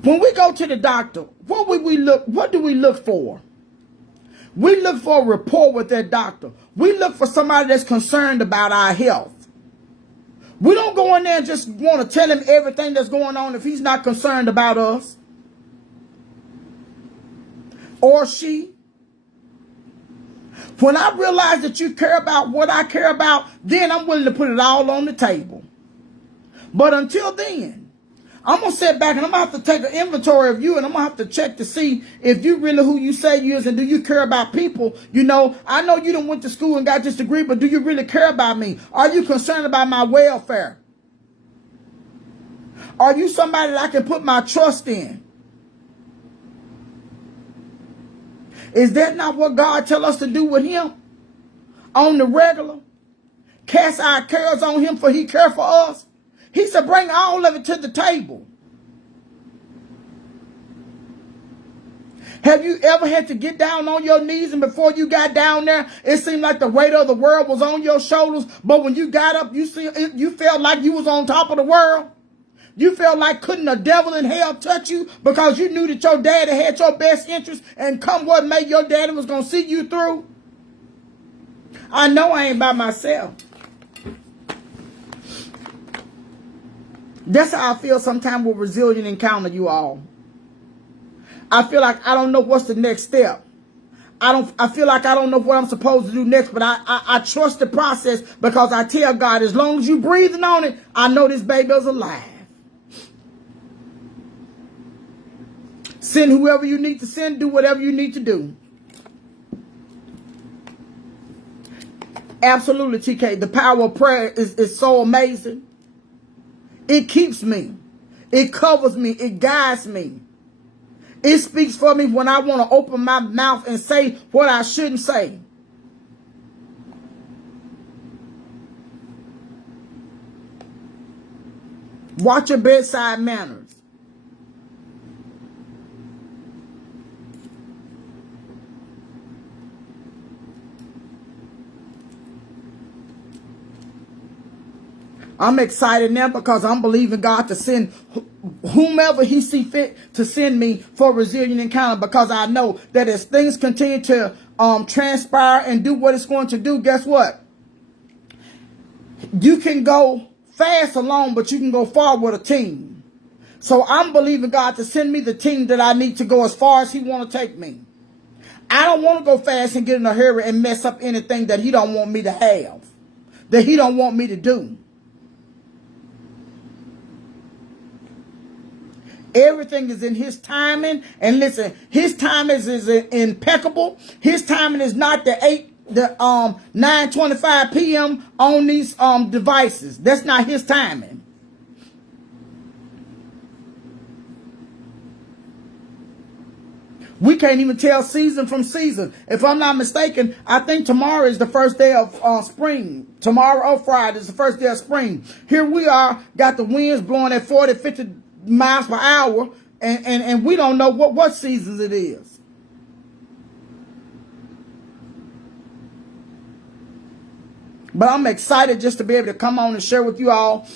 we go to the doctor, what do we look for? We look for a rapport with that doctor. We look for somebody that's concerned about our health. We don't go in there and just want to tell him everything that's going on if he's not concerned about us. Or she. When I realize that you care about what I care about, then I'm willing to put it all on the table. But until then, I'm going to sit back and I'm going to have to take an inventory of you, and I'm going to have to check to see if you really who you say you is, and do you care about people? You know, I know you done went to school and got this degree, but do you really care about me? Are you concerned about my welfare? Are you somebody that I can put my trust in? Is that not what God tell us to do with him? On the regular? Cast our cares on him, for he care for us. He said bring all of it to the table. Have you ever had to get down on your knees, and before you got down there, it seemed like the weight of the world was on your shoulders, but when you got up, you felt like you was on top of the world? You felt like couldn't the devil in hell touch you, because you knew that your daddy had your best interest, and come what may, your daddy was going to see you through? I know I ain't by myself. That's how I feel sometimes with Resilient Encounter, you all. I feel like I don't know what's the next step. I feel like I don't know what I'm supposed to do next, but I trust the process, because I tell God, as long as you breathing on it, I know this baby's alive. Send whoever you need to send, do whatever you need to do. Absolutely, TK. The power of prayer is so amazing. It keeps me. It covers me. It guides me. It speaks for me when I want to open my mouth and say what I shouldn't say. Watch your bedside manners. I'm excited now because I'm believing God to send whomever he see fit to send me for Resilient Encounter, because I know that as things continue to transpire and do what it's going to do, guess what? You can go fast alone, but you can go far with a team. So I'm believing God to send me the team that I need to go as far as he want to take me. I don't want to go fast and get in a hurry and mess up anything that he don't want me to have, that he don't want me to do. Everything is in his timing. And listen, his timing is impeccable. His timing is not the 9:25 p.m. on these devices. That's not his timing. We can't even tell season from season. If I'm not mistaken, I think tomorrow is the first day of spring. Tomorrow or Friday is the first day of spring. Here we are, got the winds blowing at 40, 50 miles per hour, and we don't know what seasons it is. But I'm excited just to be able to come on and share with you all.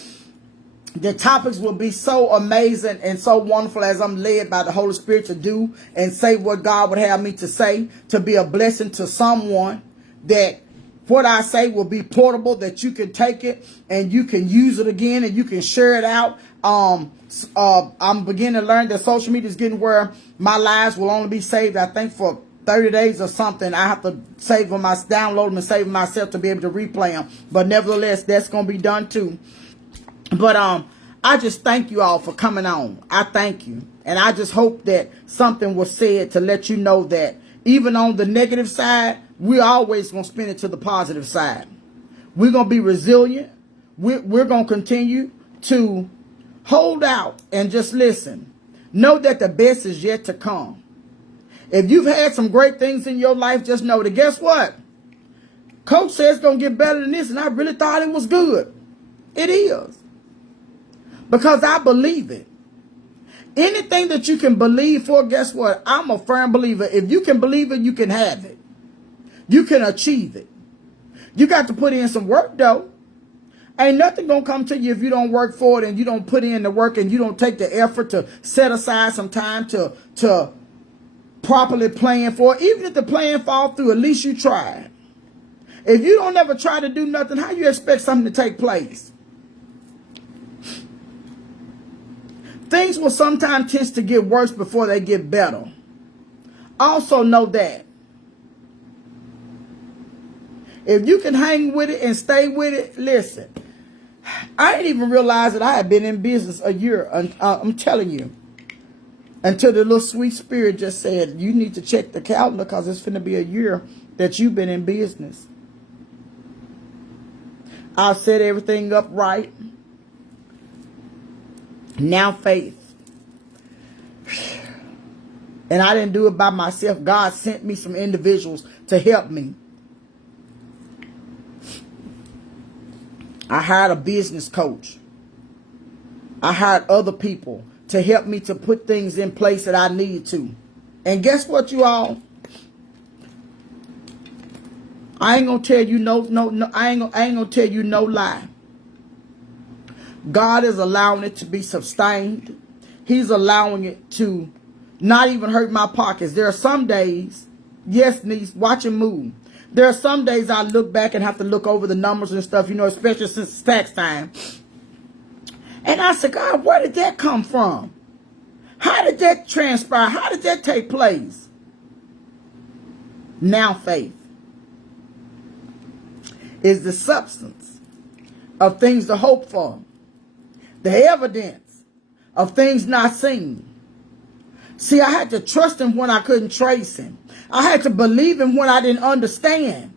The topics will be so amazing and so wonderful as I'm led by the Holy Spirit to do and say what God would have me to say, to be a blessing to someone, that what I say will be portable, that you can take it and you can use it again and you can share it out. I'm beginning to learn that social media is getting where my lives will only be saved, I think, for 30 days or something. I have to save them, download them and save them myself to be able to replay them. But nevertheless, that's going to be done too. But I just thank you all for coming on. I thank you. And I just hope that something was said to let you know that even on the negative side, we're always going to spin it to the positive side. We're going to be resilient. We're going to continue to hold out and just listen. Know that the best is yet to come. If you've had some great things in your life, just know that, guess what? Coach says it's going to get better than this, and I really thought it was good. It is. Because I believe it. Anything that you can believe for, guess what? I'm a firm believer. If you can believe it, you can have it. You can achieve it. You got to put in some work, though. Ain't nothing going to come to you if you don't work for it and you don't put in the work and you don't take the effort to set aside some time to properly plan for it. Even if the plan fall through, at least you tried. If you don't ever try to do nothing, how you expect something to take place? Things will sometimes tend to get worse before they get better. Also know that if you can hang with it and stay with it, listen. I didn't even realize that I had been in business a year. I'm telling you. Until the little sweet spirit just said, you need to check the calendar because it's finna be a year that you've been in business. I set everything up right. Now faith. And I didn't do it by myself. God sent me some individuals to help me. I hired a business coach. I hired other people to help me to put things in place that I need to. And guess what, you all? I ain't gonna tell you I ain't gonna tell you no lie. God is allowing it to be sustained. He's allowing it to not even hurt my pockets. There are some days, yes, niece, watch and move. There are some days I look back and have to look over the numbers and stuff, especially since it's tax time. And I said, God, where did that come from? How did that transpire? How did that take place? Now faith is the substance of things to hope for, the evidence of things not seen. See, I had to trust him when I couldn't trace him. I had to believe him when I didn't understand.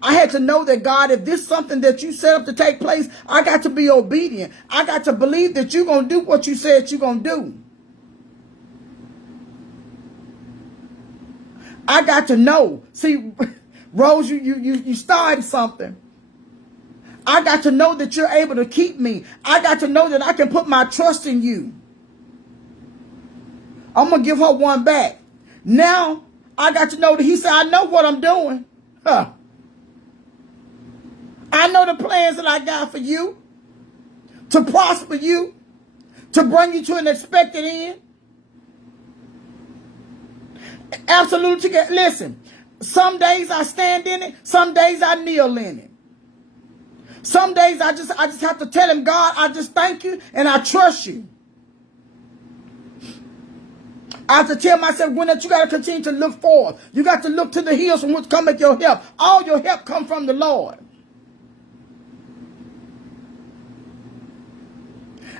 I had to know that, God, if this is something that you set up to take place, I got to be obedient. I got to believe that you're going to do what you said you're going to do. I got to know. See, Rose, you started something. I got to know that you're able to keep me. I got to know that I can put my trust in you. I'm going to give her one back. Now, I got to know that he said, I know what I'm doing. Huh. I know the plans that I got for you. To prosper you. To bring you to an expected end. Absolutely. Listen, some days I stand in it. Some days I kneel in it. Some days I just have to tell him, God, I just thank you and I trust you. I have to tell myself, that you got to continue to look forward. You got to look to the hills from which cometh your help. All your help come from the Lord.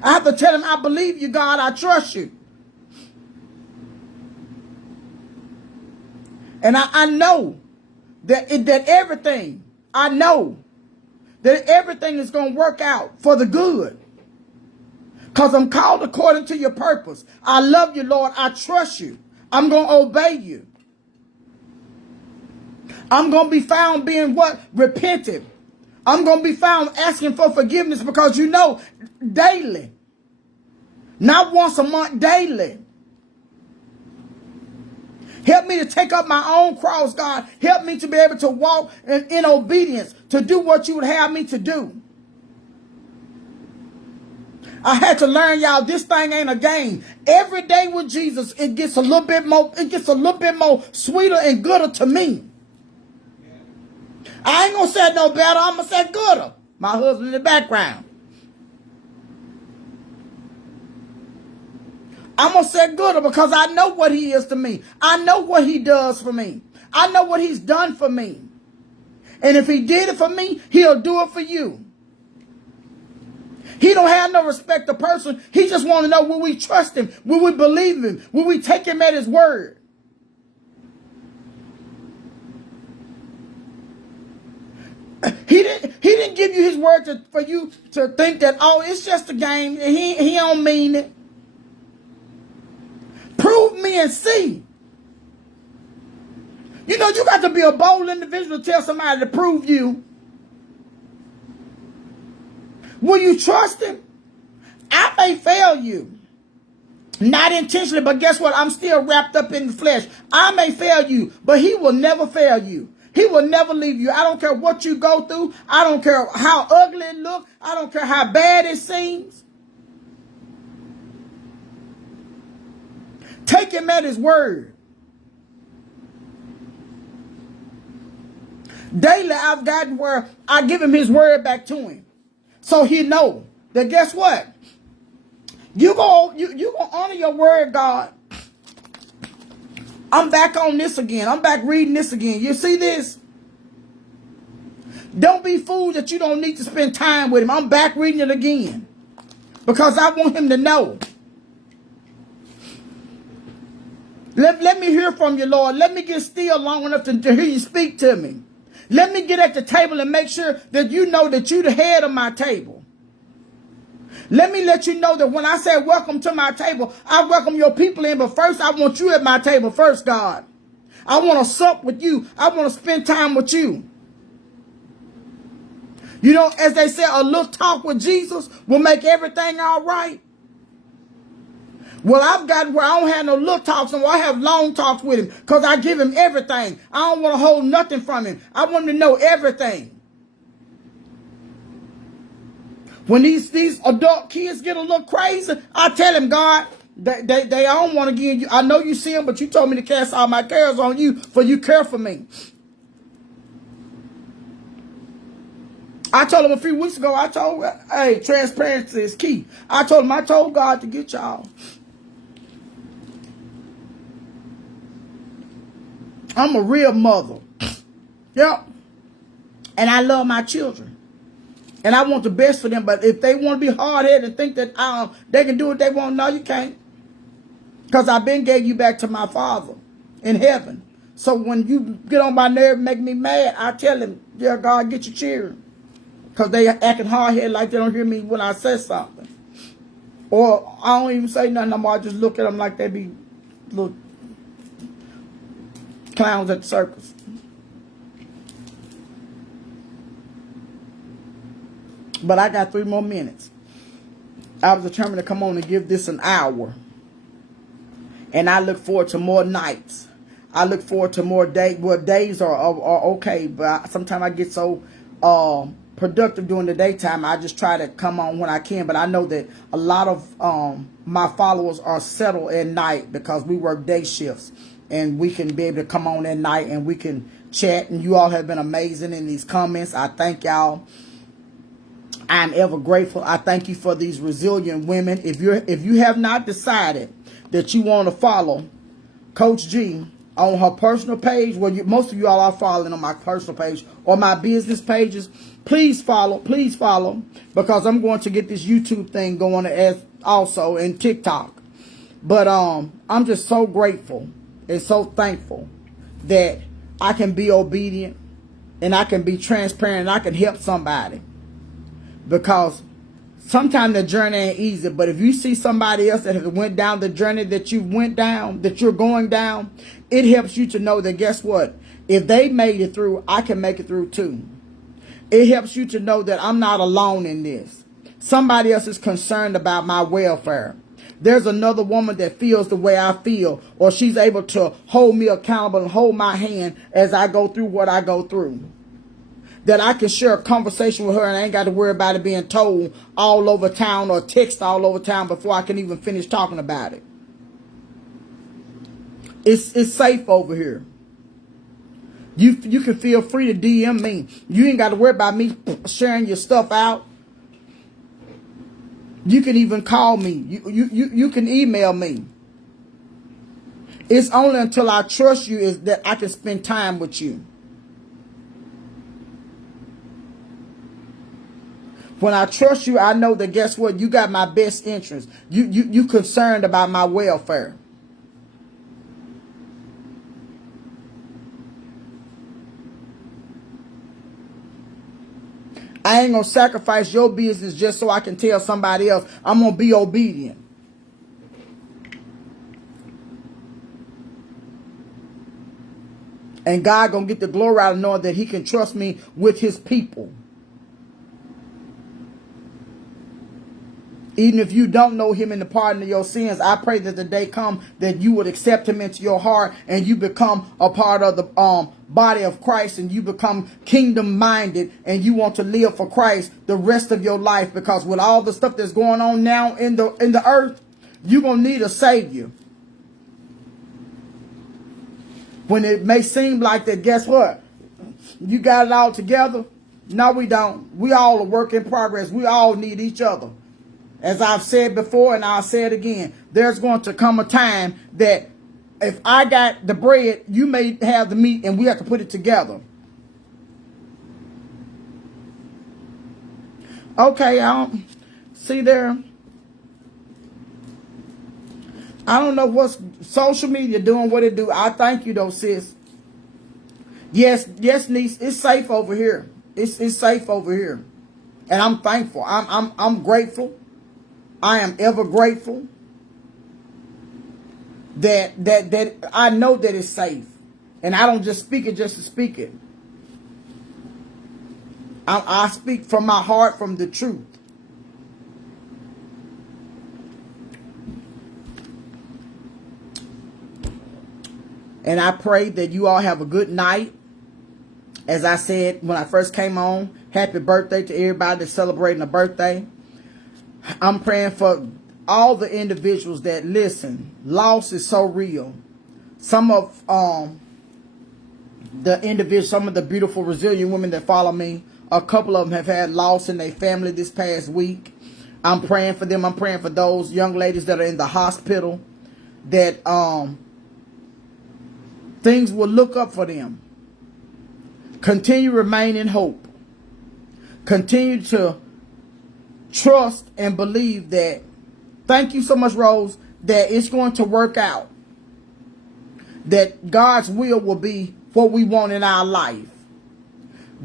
I have to tell him, I believe you, God. I trust you. And I know that everything, I know that everything is going to work out for the good. Because I'm called according to your purpose. I love you, Lord. I trust you. I'm going to obey you. I'm going to be found being what? Repentant. I'm going to be found asking for forgiveness because daily. Not once a month, daily. Help me to take up my own cross, God. Help me to be able to walk in obedience, to do what you would have me to do. I had to learn, y'all, this thing ain't a game. Every day with Jesus, it gets a little bit more sweeter and gooder to me. I ain't gonna say no better, I'm gonna say gooder. My husband in the background. I'm gonna say gooder because I know what he is to me. I know what he does for me. I know what he's done for me. And if he did it for me, he'll do it for you. He don't have no respect to person. He just want to know, will we trust him? Will we believe him? Will we take him at his word? He didn't give you his word for you to think that, oh, it's just a game. He don't mean it. Prove me and see. You got to be a bold individual to tell somebody to prove you. Will you trust him? I may fail you. Not intentionally, but guess what? I'm still wrapped up in the flesh. I may fail you, but he will never fail you. He will never leave you. I don't care what you go through. I don't care how ugly it looks. I don't care how bad it seems. Take him at his word. Daily, I've gotten where I give him his word back to him. So he know that guess what? You gonna honor your word, God. I'm back on this again. I'm back reading this again. You see this? Don't be fooled that you don't need to spend time with him. I'm back reading it again. Because I want him to know. Let me hear from you, Lord. Let me get still long enough to hear you speak to me. Let me get at the table and make sure that you know that you're the head of my table. Let me let you know that when I say welcome to my table, I welcome your people in, but first I want you at my table first, God. I want to sup with you. I want to spend time with you. You know, as they say, a little talk with Jesus will make everything all right. Well, I've got where I don't have no little talks, and I have long talks with him because I give him everything. I don't want to hold nothing from him. I want him to know everything. When these adult kids get a little crazy, I tell him, God, they don't want to give you. I know you see them, but you told me to cast all my cares on you, for you care for me. I told him a few weeks ago, hey, transparency is key. I told God to get y'all. I'm a real mother. Yep. And I love my children. And I want the best for them. But if they want to be hard-headed and think that they can do what they want, no, you can't. Because I've been gave you back to my Father in heaven. So when you get on my nerve and make me mad, I tell him, yeah, God, get your cheering. Because they acting hard-headed like they don't hear me when I say something. Or I don't even say nothing no more. I just look at them like they be little clowns at the circus. But I got 3 more minutes. I was determined to come on and give this an hour. And I look forward to more nights. I look forward to more days. Well, days are okay, but sometimes I get so productive during the daytime. I just try to come on when I can. But I know that a lot of my followers are settled at night because we work day shifts. And we can be able to come on at night and we can chat. And you all have been amazing in these comments. I thank y'all. I'm ever grateful. I thank you for these resilient women. If you have not decided that you want to follow Coach G on her personal page, well, most of you all are following on my personal page or my business pages, please follow, because I'm going to get this YouTube thing going as also in TikTok. But I'm just so grateful and so thankful that I can be obedient and I can be transparent and I can help somebody. Because sometimes the journey ain't easy, but if you see somebody else that has went down the journey that you went down, that you're going down, it helps you to know that guess what? If they made it through, I can make it through too. It helps you to know that I'm not alone in this. Somebody else is concerned about my welfare. There's another woman that feels the way I feel, or she's able to hold me accountable and hold my hand as I go through what I go through. That I can share a conversation with her and I ain't got to worry about it being told all over town or text all over town before I can even finish talking about it. It's safe over here. You can feel free to DM me. You ain't got to worry about me sharing your stuff out. You can even call me. You can email me. It's only until I trust you is that I can spend time with you. When I trust you, I know that guess what? You got my best interest. You concerned about my welfare. I ain't going to sacrifice your business just so I can tell somebody else I'm going to be obedient. And God going to get the glory out of knowing that he can trust me with his people. Even if you don't know him in the pardon of your sins, I pray that the day come that you would accept him into your heart and you become a part of the body of Christ and you become kingdom minded and you want to live for Christ the rest of your life, because with all the stuff that's going on now in the earth, you're going to need a savior. When it may seem like that, guess what? You got it all together. No, we don't. We all a work in progress. We all need each other. As I've said before, and I'll say it again, there's going to come a time that if I got the bread, you may have the meat, and we have to put it together. Okay, I don't see there. I don't know what's social media doing what it do. I thank you though, sis. Yes, niece. It's safe over here. It's safe over here, and I'm thankful. I'm grateful. I am ever grateful that I know that it's safe, and I don't just speak it just to speak it. I speak from my heart, from the truth. And I pray that you all have a good night. As I said when I first came on, happy birthday to everybody that's celebrating a birthday. I'm praying for all the individuals that listen. Loss is so real. Some of the individuals, some of the beautiful, resilient women that follow me, a couple of them have had loss in their family this past week. I'm praying for them. I'm praying for those young ladies that are in the hospital, that things will look up for them. Continue to remain in hope. Continue to trust and believe that, thank you so much, Rose, that it's going to work out. That God's will be what we want in our life.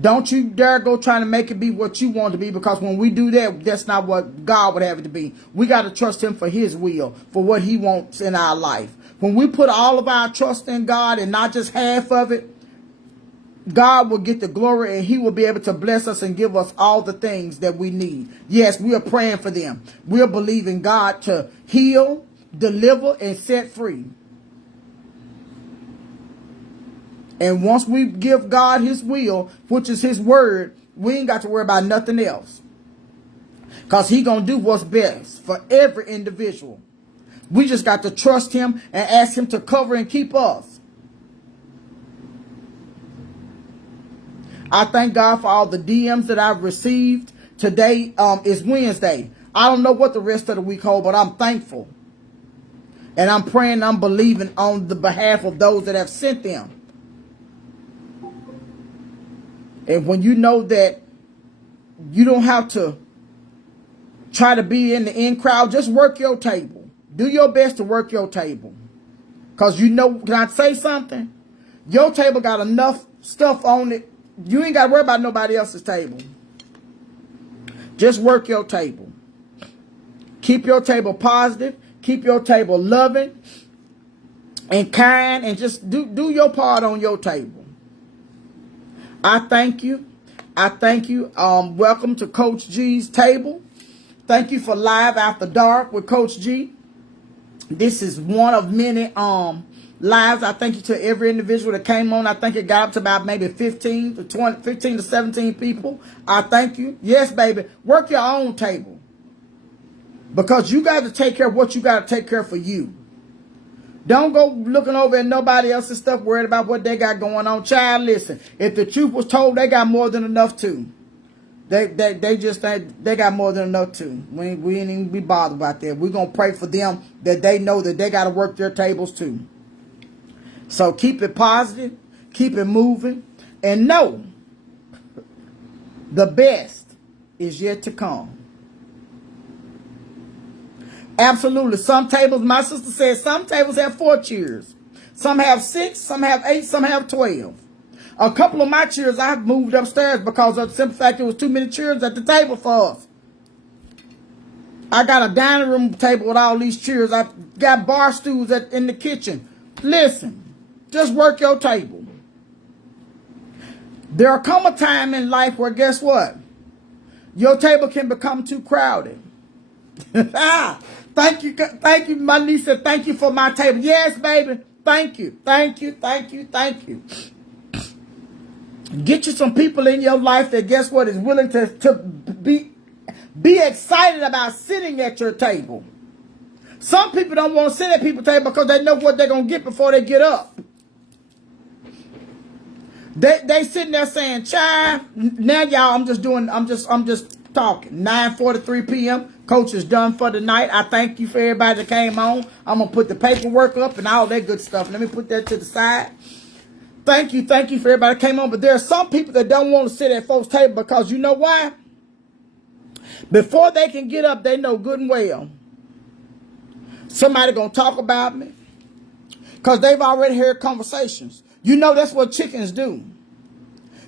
Don't you dare go trying to make it be what you want it to be, because when we do that, that's not what God would have it to be. We got to trust him for his will, for what he wants in our life. When we put all of our trust in God and not just half of it, God will get the glory, and he will be able to bless us and give us all the things that we need. Yes, we are praying for them. We are believing God to heal, deliver, and set free. And once we give God his will, which is his word, we ain't got to worry about nothing else. Because he going to do what's best for every individual. We just got to trust him and ask him to cover and keep us. I thank God for all the DMs that I've received. Today is Wednesday. I don't know what the rest of the week holds, but I'm thankful. And I'm praying, I'm believing on the behalf of those that have sent them. And when you know that you don't have to try to be in the in crowd, just work your table. Do your best to work your table. Because you know, can I say something? Your table got enough stuff on it. You ain't got to worry about nobody else's table. Just work your table. Keep your table positive. Keep your table loving and kind, and just do your part on your table. I thank you. I thank you. Welcome to Coach G's table. Thank you for Live After Dark with Coach G. This is one of many lives. I thank you to every individual that came on. I think it got up to about maybe 15 to 17 people. I thank you. Yes, baby. Work your own table. Because you got to take care of what you got to take care of for you. Don't go looking over at nobody else's stuff, worried about what they got going on. Child, listen. If the truth was told, they got more than enough too. They got more than enough too. We ain't even be bothered about that. We're going to pray for them, that they know that they got to work their tables too. So keep it positive, keep it moving, and know the best is yet to come. Absolutely. Some tables, my sister said, some tables have 4 chairs. Some have 6, some have 8, some have 12. A couple of my chairs I've moved upstairs because of the simple fact there was too many chairs at the table for us. I got a dining room table with all these chairs. I've got bar stools in the kitchen. Listen. Just work your table. There'll come a time in life where, guess what? Your table can become too crowded. Thank you. My niece said, thank you for my table. Yes, baby. Thank you. Get you some people in your life that, guess what, is willing to be excited about sitting at your table. Some people don't want to sit at people's table because they know what they're going to get before they get up. They sitting there saying, child, now y'all, I'm just talking. 9:43 p.m. Coach is done for the night. I thank you for everybody that came on. I'm going to put the paperwork up and all that good stuff. Let me put that to the side. Thank you for everybody that came on. But there are some people that don't want to sit at folks' table because you know why? Before they can get up, they know good and well somebody going to talk about me because they've already heard conversations. You know that's what chickens do.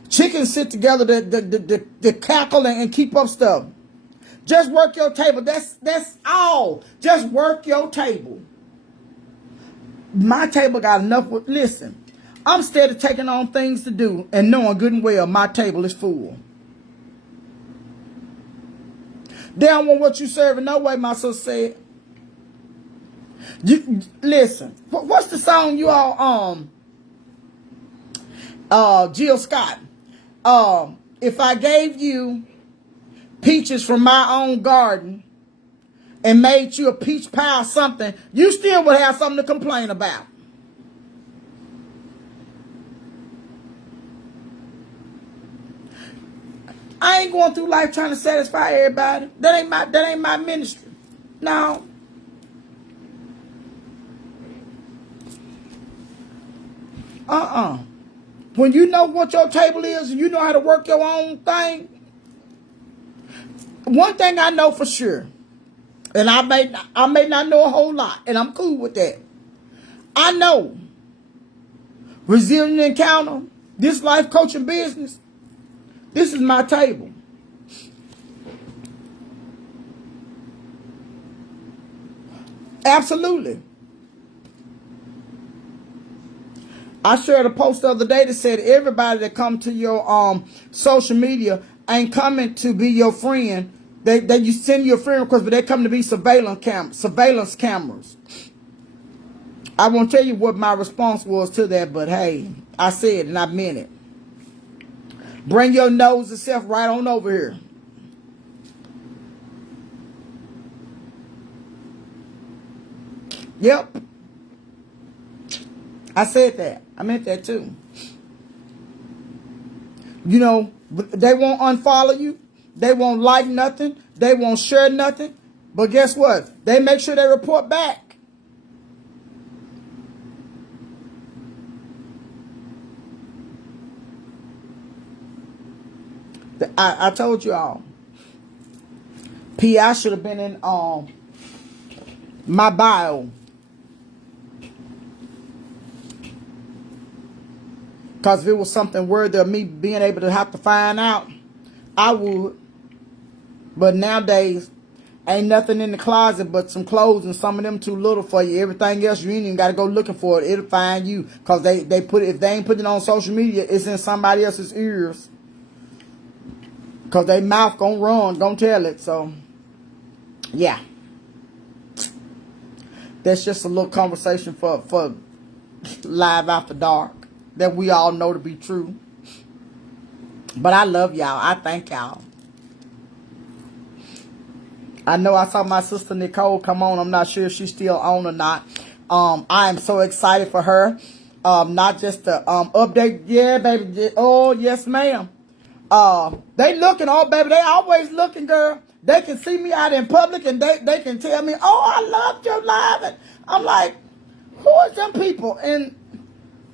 Chickens sit together to cackle and keep up stuff. Just work your table. That's all. Just work your table. My table got enough. Listen, I'm steady taking on things to do and knowing good and well my table is full. They don't want what you serving no way, my sister said. Listen, what's the song you all Jill Scott? If I gave you peaches from my own garden and made you a peach pie or something, you still would have something to complain about. I ain't going through life trying to satisfy everybody. That ain't my ministry. No. When you know what your table is and you know how to work your own thing, one thing I know for sure, and I may not know a whole lot, and I'm cool with that. I know Resilient Encounter, this life coaching business, this is my table. Absolutely. I shared a post the other day that said everybody that come to your social media ain't coming to be your friend. They you send you a friend request, but they come to be surveillance cameras. I won't tell you what my response was to that, but hey, I said it and I meant it. Bring your nose and self right on over here. Yep. I said that. I meant that too. You know, they won't unfollow you. They won't like nothing. They won't share nothing. But guess what? They make sure they report back. I told you all. P.I. should have been in my bio. Because if it was something worthy of me being able to have to find out, I would. But nowadays, ain't nothing in the closet but some clothes, and some of them too little for you. Everything else, you ain't even got to go looking for it. It'll find you. Because they put it, if they ain't putting it on social media, it's in somebody else's ears. Because they mouth gonna run, gonna tell it. So, yeah. That's just a little conversation for Live After Dark that we all know to be true. But I love y'all. I thank y'all. I know I saw my sister Nicole come on. I'm not sure if she's still on or not. I am so excited for her. Not just to update. Yeah, baby. Oh, yes, ma'am. They looking, oh baby, they always looking, girl. They can see me out in public and they can tell me, oh, I loved your live. And I'm like, who are them people? And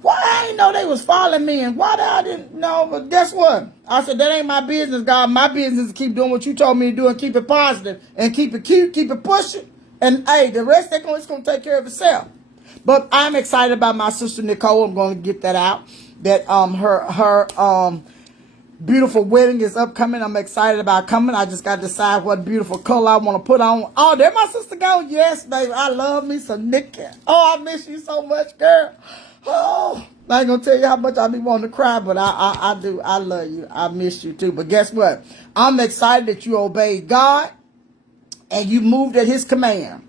why I didn't know they was following me and why I didn't know. But guess what? I said, that ain't my business, God. My business is to keep doing what you told me to do and keep it positive and keep it cute, keep it pushing. And hey, the rest it's going to take care of itself. But I'm excited about my sister Nicole. I'm going to get that out. That her beautiful wedding is upcoming. I'm excited about coming. I just got to decide what beautiful color I want to put on. Oh, there my sister go. Yes, baby. I love me some Nikki. Oh, I miss you so much, girl. Oh, I ain't going to tell you how much I be wanting to cry, but I do. I love you. I miss you too. But guess what? I'm excited that you obeyed God and you moved at his command.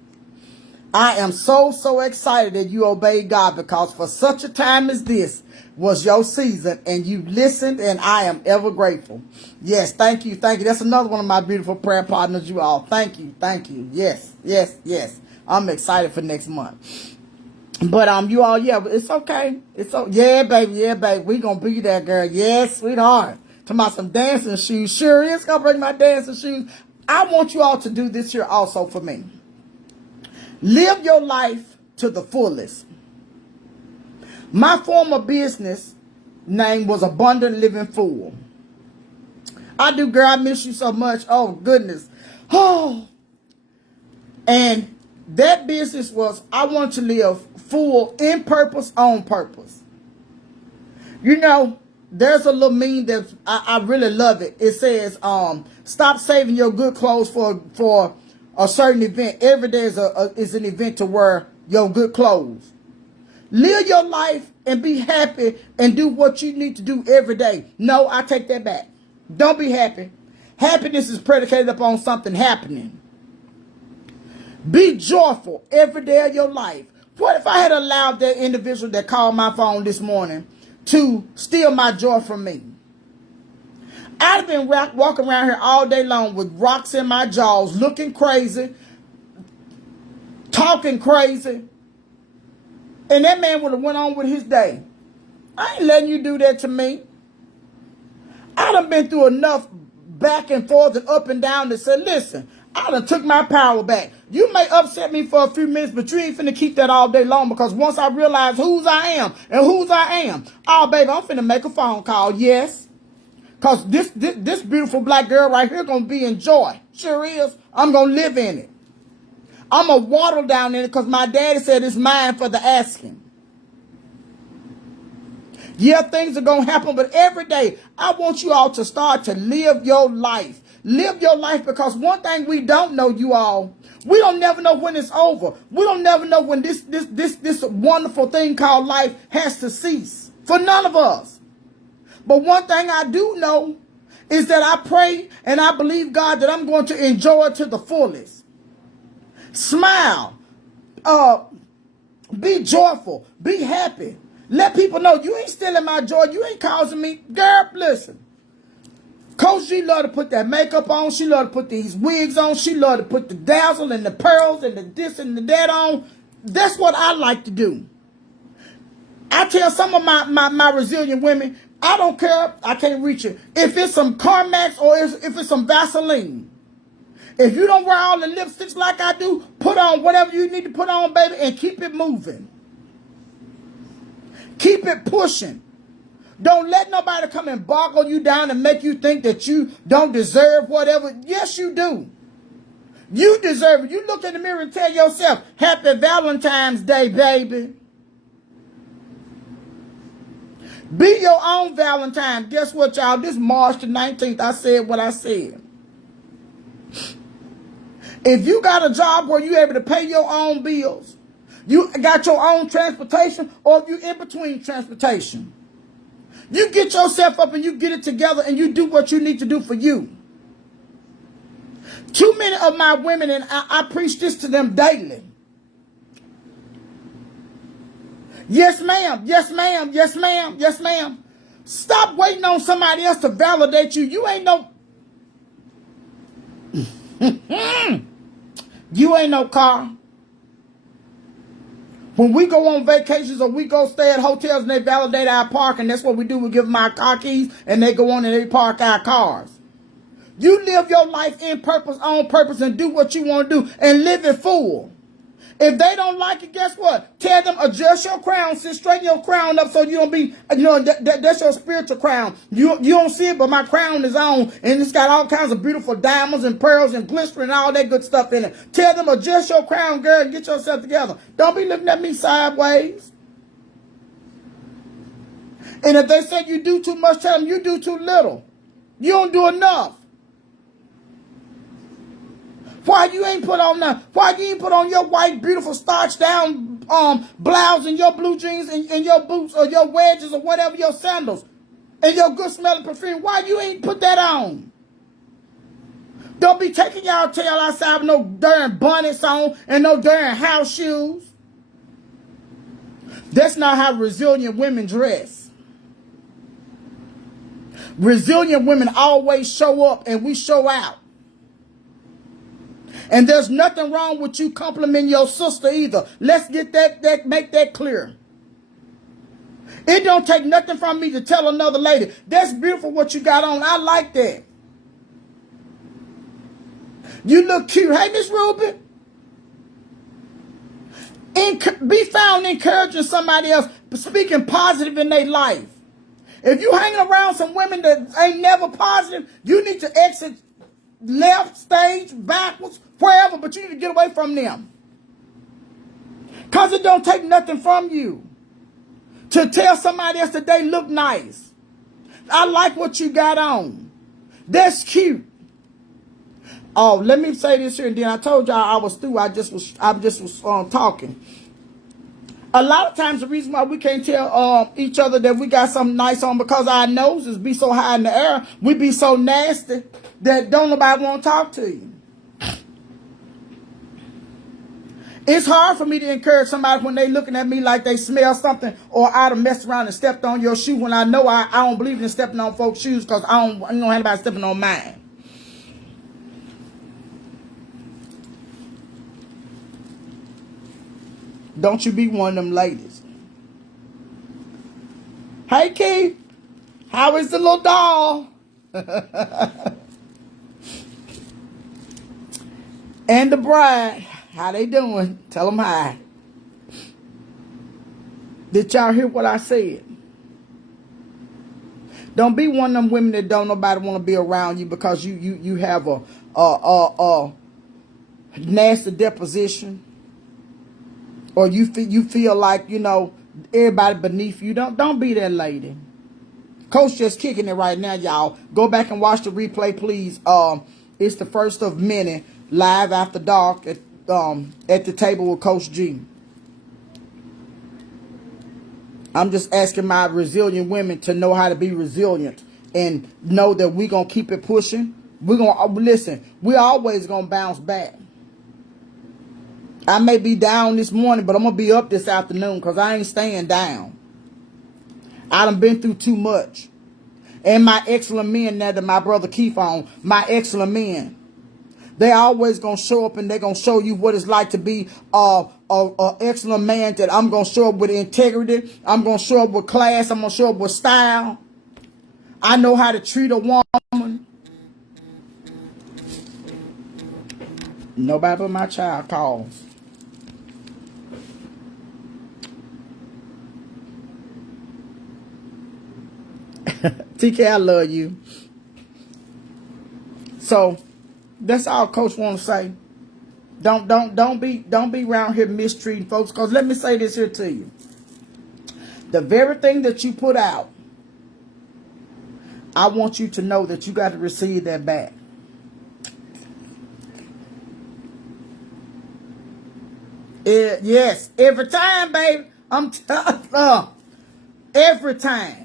I am so excited that you obeyed God because for such a time as this was your season and you listened and I am ever grateful. Yes, thank you. Thank you. That's another one of my beautiful prayer partners, you all. Thank you. Thank you. Yes. I'm excited for next month. But you all, yeah, it's okay. Yeah, baby. We gonna be there, girl. Yes, sweetheart. Talking about some dancing shoes. Sure is gonna bring my dancing shoes. I want you all to do this here also for me. Live your life to the fullest. My former business name was Abundant Living Full. I do, girl, I miss you so much. Oh, goodness. Oh. And that business was, I want to live full in purpose, on purpose. You know, there's a little meme that I really love it. It says, stop saving your good clothes for a certain event. Every day is an event to wear your good clothes. Live your life and be happy and do what you need to do every day. No, I take that back. Don't be happy. Happiness is predicated upon something happening. Be joyful every day of your life. What if I had allowed that individual that called my phone this morning to steal my joy from me? I'd have been walking around here all day long with rocks in my jaws, looking crazy, talking crazy. And that man would have went on with his day. I ain't letting you do that to me. I done been through enough back and forth and up and down to say, listen, I done took my power back. You may upset me for a few minutes, but you ain't finna keep that all day long, because once I realize whose I am and whose I am, oh, baby, I'm finna make a phone call, yes. Because this beautiful black girl right here gonna be in joy. Sure is. I'm gonna live in it. I'm going to waddle down in it because my daddy said it's mine for the asking. Yeah, things are going to happen, but every day I want you all to start to live your life. Live your life, because one thing we don't know, you all, we don't never know when it's over. We don't never know when this wonderful thing called life has to cease. For none of us. But one thing I do know is that I pray and I believe God that I'm going to enjoy it to the fullest. Smile, be joyful, be happy. Let people know you ain't stealing my joy. You ain't causing me. Girl, listen. Coach G love to put that makeup on. She love to put these wigs on. She love to put the dazzle and the pearls and the this and the that on. That's what I like to do. I tell some of my resilient women, I don't care. I can't reach it. If it's some Carmex or if it's some Vaseline. If you don't wear all the lipsticks like I do, put on whatever you need to put on, baby, and keep it moving. Keep it pushing. Don't let nobody come and boggle you down and make you think that you don't deserve whatever. Yes, you do. You deserve it. You look in the mirror and tell yourself, Happy Valentine's Day, baby. Be your own Valentine. Guess what, y'all? This March the 19th, I said what I said. If you got a job where you're able to pay your own bills, you got your own transportation, or if you're in between transportation, you get yourself up and you get it together and you do what you need to do for you. Too many of my women, and I preach this to them daily. Yes, ma'am. Yes, ma'am. Yes, ma'am. Yes, ma'am. Stop waiting on somebody else to validate you. You ain't no... You ain't no car. When we go on vacations or we go stay at hotels and they validate our parking, that's what we do. We give them our car keys and they go on and they park our cars. You live your life in purpose, on purpose, and do what you want to do and live it full. If they don't like it, guess what? Tell them, adjust your crown, straighten your crown up so you don't be, that's your spiritual crown. You don't see it, but my crown is on, and it's got all kinds of beautiful diamonds and pearls and glistering and all that good stuff in it. Tell them, adjust your crown, girl, and get yourself together. Don't be looking at me sideways. And if they say you do too much, tell them you do too little. You don't do enough. Why you ain't put on that? Why you ain't put on your white, beautiful, starched down blouse and your blue jeans and your boots or your wedges or whatever, your sandals and your good smelling perfume? Why you ain't put that on? Don't be taking y'all tail outside with no darn bonnets on and no darn house shoes. That's not how resilient women dress. Resilient women always show up and we show out. And there's nothing wrong with you complimenting your sister either. Let's get make that clear. It don't take nothing from me to tell another lady, that's beautiful what you got on. I like that. You look cute. Hey, Miss Ruby. Be found encouraging somebody else, speaking positive in their life. If you hanging around some women that ain't never positive, you need to exit left, stage, backwards, wherever, but you need to get away from them. Because it don't take nothing from you to tell somebody else that they look nice. I like what you got on. That's cute. Oh, let me say this here, and then I told y'all I was through. I just was talking. A lot of times the reason why we can't tell each other that we got something nice on because our noses be so high in the air, we be so nasty that don't nobody want to talk to you. It's hard for me to encourage somebody when they looking at me like they smell something or I'd have messed around and stepped on your shoe when I know I don't believe in stepping on folks' shoes because I don't have anybody stepping on mine. Don't you be one of them ladies. Hey, Keith. How is the little doll? And the bride. How they doing? Tell them hi. Did y'all hear what I said? Don't be one of them women that don't nobody want to be around you because you have a nasty deposition. Or you feel like, you know, everybody beneath you. Don't be that lady. Coach just kicking it right now, y'all. Go back and watch the replay, please. It's the first of many live after dark at the table with Coach G. I'm just asking my resilient women to know how to be resilient and know that we're gonna keep it pushing. We're gonna listen. We're always gonna bounce back. I may be down this morning, but I'm going to be up this afternoon because I ain't staying down. I done been through too much. And my excellent men now that my brother Keith on, my excellent men, they always going to show up and they're going to show you what it's like to be a excellent man. That I'm going to show up with integrity. I'm going to show up with class. I'm going to show up with style. I know how to treat a woman. Nobody but my child calls. TK, I love you. So that's all Coach want to say. Don't be around here mistreating folks. Because let me say this here to you. The very thing that you put out, I want you to know that you got to receive that back. Yes, every time, baby. I'm every time.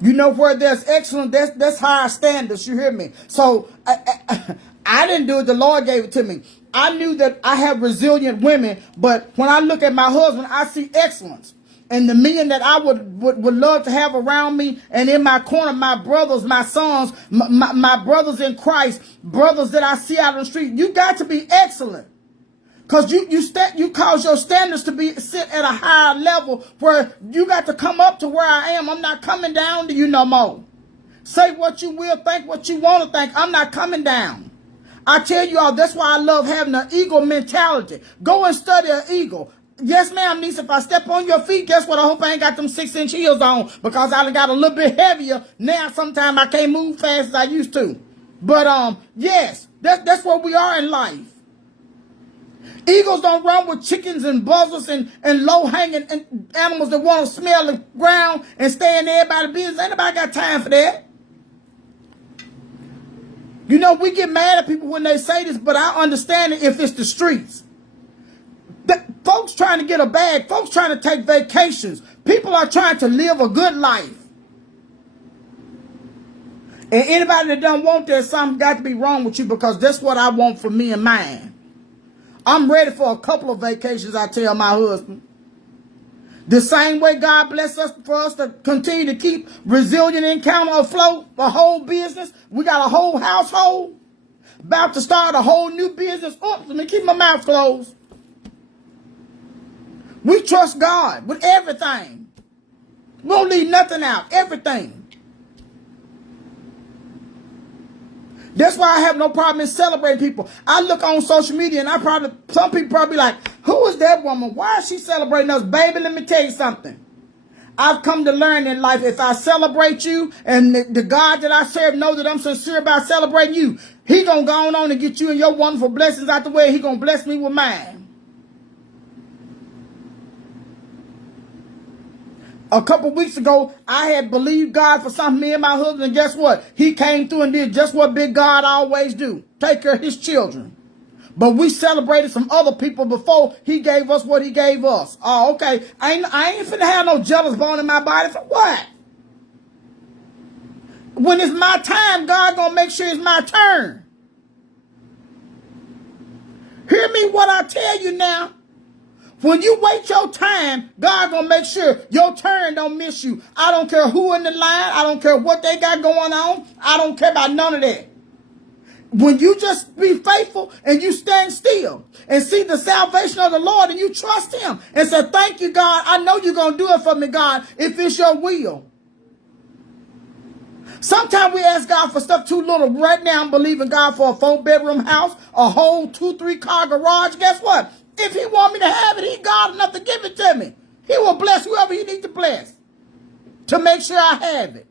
You know where there's excellence, that's higher standards. You hear me? So I didn't do it. The Lord gave it to me. I knew that I have resilient women, but when I look at my husband, I see excellence. And the men that I would love to have around me and in my corner, my brothers, my sons, my brothers in Christ, brothers that I see out on the street, you got to be excellent. Because you cause your standards to be sit at a higher level where you got to come up to where I am. I'm not coming down to you no more. Say what you will, think what you want to think. I'm not coming down. I tell you all, that's why I love having an eagle mentality. Go and study an eagle. Yes, ma'am, niece, if I step on your feet, guess what? I hope I ain't got them 6-inch heels on because I got a little bit heavier. Now, sometimes I can't move fast as I used to. But, yes, that's where we are in life. Eagles don't run with chickens and buzzards and low-hanging animals that want to smell the ground and stay in everybody's business. Ain't nobody got time for that. You know, we get mad at people when they say this, but I understand it if it's the streets. Folks trying to get a bag. Folks trying to take vacations. People are trying to live a good life. And anybody that don't want that, something got to be wrong with you because that's what I want for me and mine. I'm ready for a couple of vacations, I tell my husband. The same way God bless us for us to continue to keep Resilient Encounter afloat, a whole business. We got a whole household. About to start a whole new business. Oops, let me keep my mouth closed. We trust God with everything. We don't leave nothing out. Everything. That's why I have no problem in celebrating people. I look on social media and some people probably like, who is that woman? Why is she celebrating us? Baby, let me tell you something. I've come to learn in life, if I celebrate you and the God that I serve knows that I'm sincere about celebrating you, he going to go on and get you and your wonderful blessings out the way. He going to bless me with mine. A couple weeks ago, I had believed God for something, me and my husband, and guess what? He came through and did just what big God always do. Take care of his children. But we celebrated some other people before he gave us what he gave us. Oh, okay. I ain't finna have no jealous bone in my body. For what? When it's my time, God gonna make sure it's my turn. Hear me what I tell you now. When you wait your time, God gonna make sure your turn don't miss you. I don't care who in the line. I don't care what they got going on. I don't care about none of that. When you just be faithful and you stand still and see the salvation of the Lord and you trust him and say, thank you, God. I know you're going to do it for me, God, if it's your will. Sometimes we ask God for stuff too little. Right now, I'm believing God for a 4-bedroom house, a whole 2-3 car garage. Guess what? If he want me to have it, he God enough to give it to me. He will bless whoever he needs to bless to make sure I have it.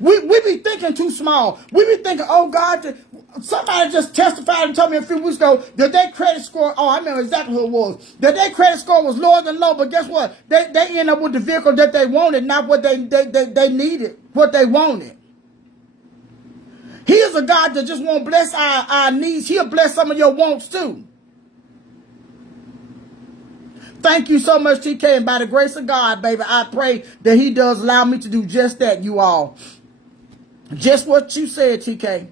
We be thinking too small. We be thinking, oh, God, somebody just testified and told me a few weeks ago that their credit score, oh, I remember exactly who it was, that their credit score was lower than low, but guess what? They end up with the vehicle that they wanted, not what they needed, what they wanted. He is a God that just won't bless our needs. He'll bless some of your wants too. Thank you so much, TK, and by the grace of God, baby, I pray that he does allow me to do just that, you all. Just what you said, TK.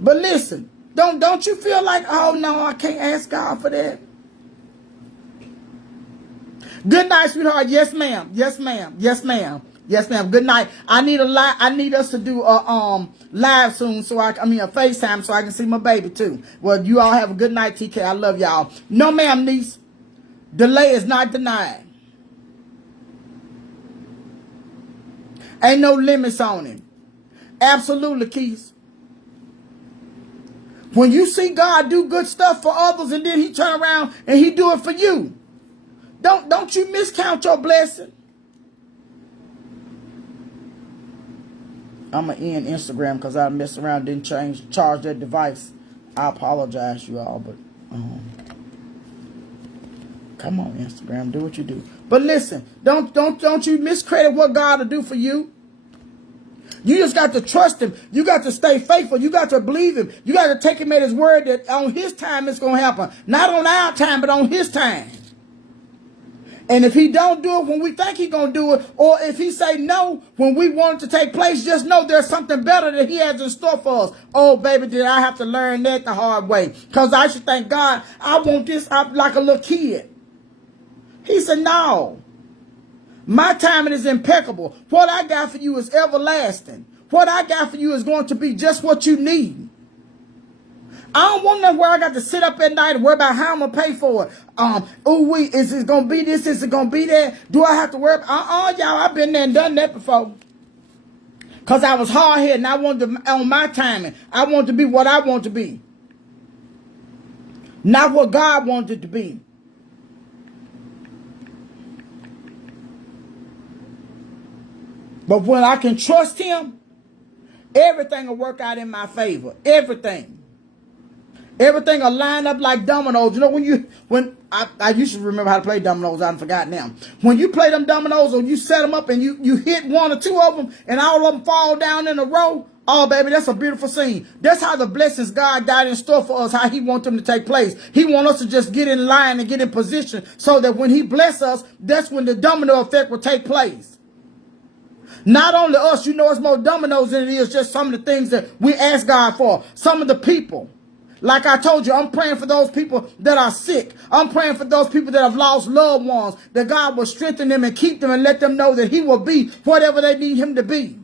But listen, don't you feel like, oh no, I can't ask God for that? Good night, sweetheart. Yes, ma'am. Yes, ma'am. Yes, ma'am. Yes, ma'am. Good night. I need us to do a live soon, so a FaceTime so I can see my baby too. Well, you all have a good night, TK. I love y'all. No, ma'am, niece. Delay is not denied. Ain't no limits on it. Absolutely, Keith. When you see God do good stuff for others and then he turn around and he do it for you, don't you miscount your blessing. I'm going to end Instagram because I messed around, didn't charge that device. I apologize, you all, but come on, Instagram, do what you do. But listen, don't you miscredit what God will do for you. You just got to trust him. You got to stay faithful. You got to believe him. You got to take him at his word that on his time it's going to happen. Not on our time, but on his time. And if he don't do it when we think he's going to do it, or if he say no when we want it to take place, just know there's something better that he has in store for us. Oh, baby, did I have to learn that the hard way? Because I should thank God, I want this up like a little kid. He said, no. My timing is impeccable. What I got for you is everlasting. What I got for you is going to be just what you need. I don't want to know where I got to sit up at night and worry about how I'm going to pay for it. Is it going to be this? Is it going to be that? Do I have to worry? Y'all, I've been there and done that before. Because I was hard-headed and I wanted to, on my timing, I wanted to be what I want to be. Not what God wanted to be. But when I can trust him, everything will work out in my favor. Everything. Everything will line up like dominoes. You know, when I used to remember how to play dominoes, I forgot now. When you play them dominoes or you set them up and you hit one or two of them and all of them fall down in a row, oh, baby, that's a beautiful scene. That's how the blessings God got in store for us, how he wants them to take place. He wants us to just get in line and get in position so that when he bless us, that's when the domino effect will take place. Not only us, you know, it's more dominoes than it is just some of the things that we ask God for. Some of the people. Like I told you, I'm praying for those people that are sick. I'm praying for those people that have lost loved ones, that God will strengthen them and keep them and let them know that he will be whatever they need him to be.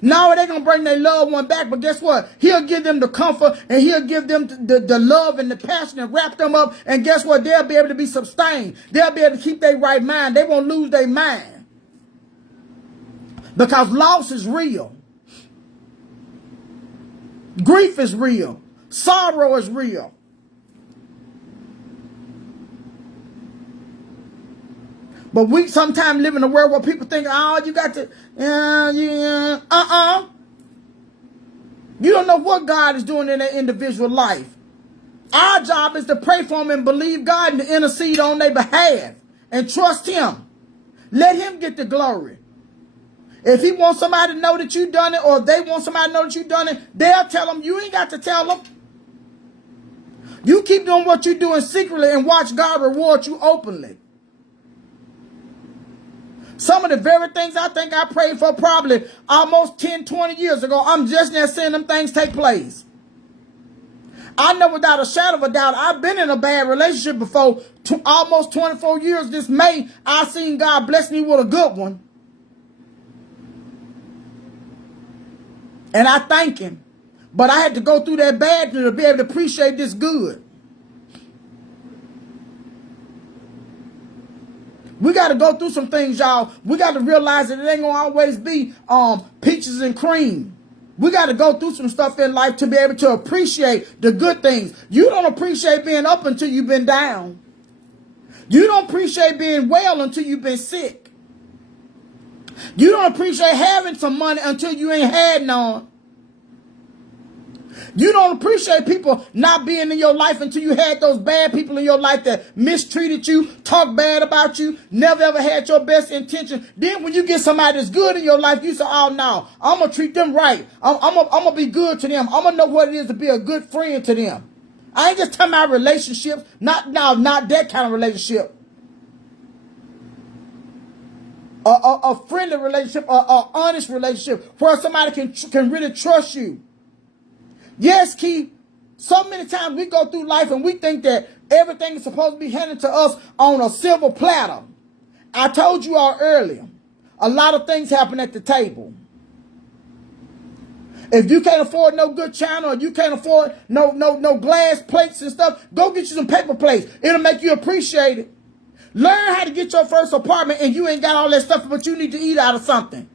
Now they're going to bring their loved one back, but guess what? He'll give them the comfort and he'll give them the love and the passion and wrap them up. And guess what? They'll be able to be sustained. They'll be able to keep their right mind. They won't lose their mind. Because loss is real. Grief is real. Sorrow is real. But we sometimes live in a world where people think, oh, you got to, You don't know what God is doing in their individual life. Our job is to pray for them and believe God and to intercede on their behalf and trust Him. Let Him get the glory. If He wants somebody to know that you done it, or if they want somebody to know that you done it, they'll tell them. You ain't got to tell them. You keep doing what you're doing secretly and watch God reward you openly. Some of the very things I think I prayed for probably almost 10, 20 years ago, I'm just now seeing them things take place. I know without a shadow of a doubt, I've been in a bad relationship before. Almost 24 years this May, I seen God bless me with a good one. And I thank Him. But I had to go through that bad to be able to appreciate this good. We got to go through some things, y'all. We got to realize that it ain't going to always be peaches and cream. We got to go through some stuff in life to be able to appreciate the good things. You don't appreciate being up until you've been down. You don't appreciate being well until you've been sick. You don't appreciate having some money until you ain't had none. You don't appreciate people not being in your life until you had those bad people in your life that mistreated you, talked bad about you, never ever had your best intention. Then when you get somebody that's good in your life, you say, oh no, I'm going to treat them right. I'm going to be good to them. I'm going to know what it is to be a good friend to them. I ain't just talking about relationships. Not that kind of relationship. A friendly relationship, a honest relationship where somebody can really trust you. Yes, Keith, so many times we go through life and we think that everything is supposed to be handed to us on a silver platter. I told you all earlier, a lot of things happen at the table. If you can't afford no good china, or you can't afford no glass plates and stuff, go get you some paper plates. It'll make you appreciate it. Learn how to get your first apartment and you ain't got all that stuff, but you need to eat out of something.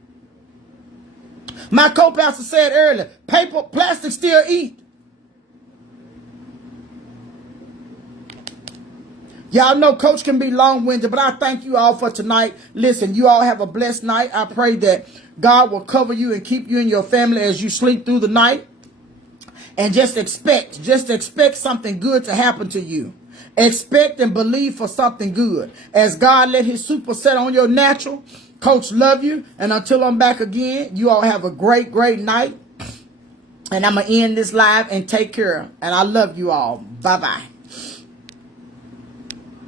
My co-pastor said earlier, plastic still eat. Y'all know Coach can be long-winded, but I thank you all for tonight. Listen, you all have a blessed night. I pray that God will cover you and keep you and your family as you sleep through the night. And just expect something good to happen to you. Expect and believe for something good. As God let His super set on your natural. Coach, love you. And until I'm back again, you all have a great, great night. And I'm going to end this live and take care. And I love you all. Bye-bye.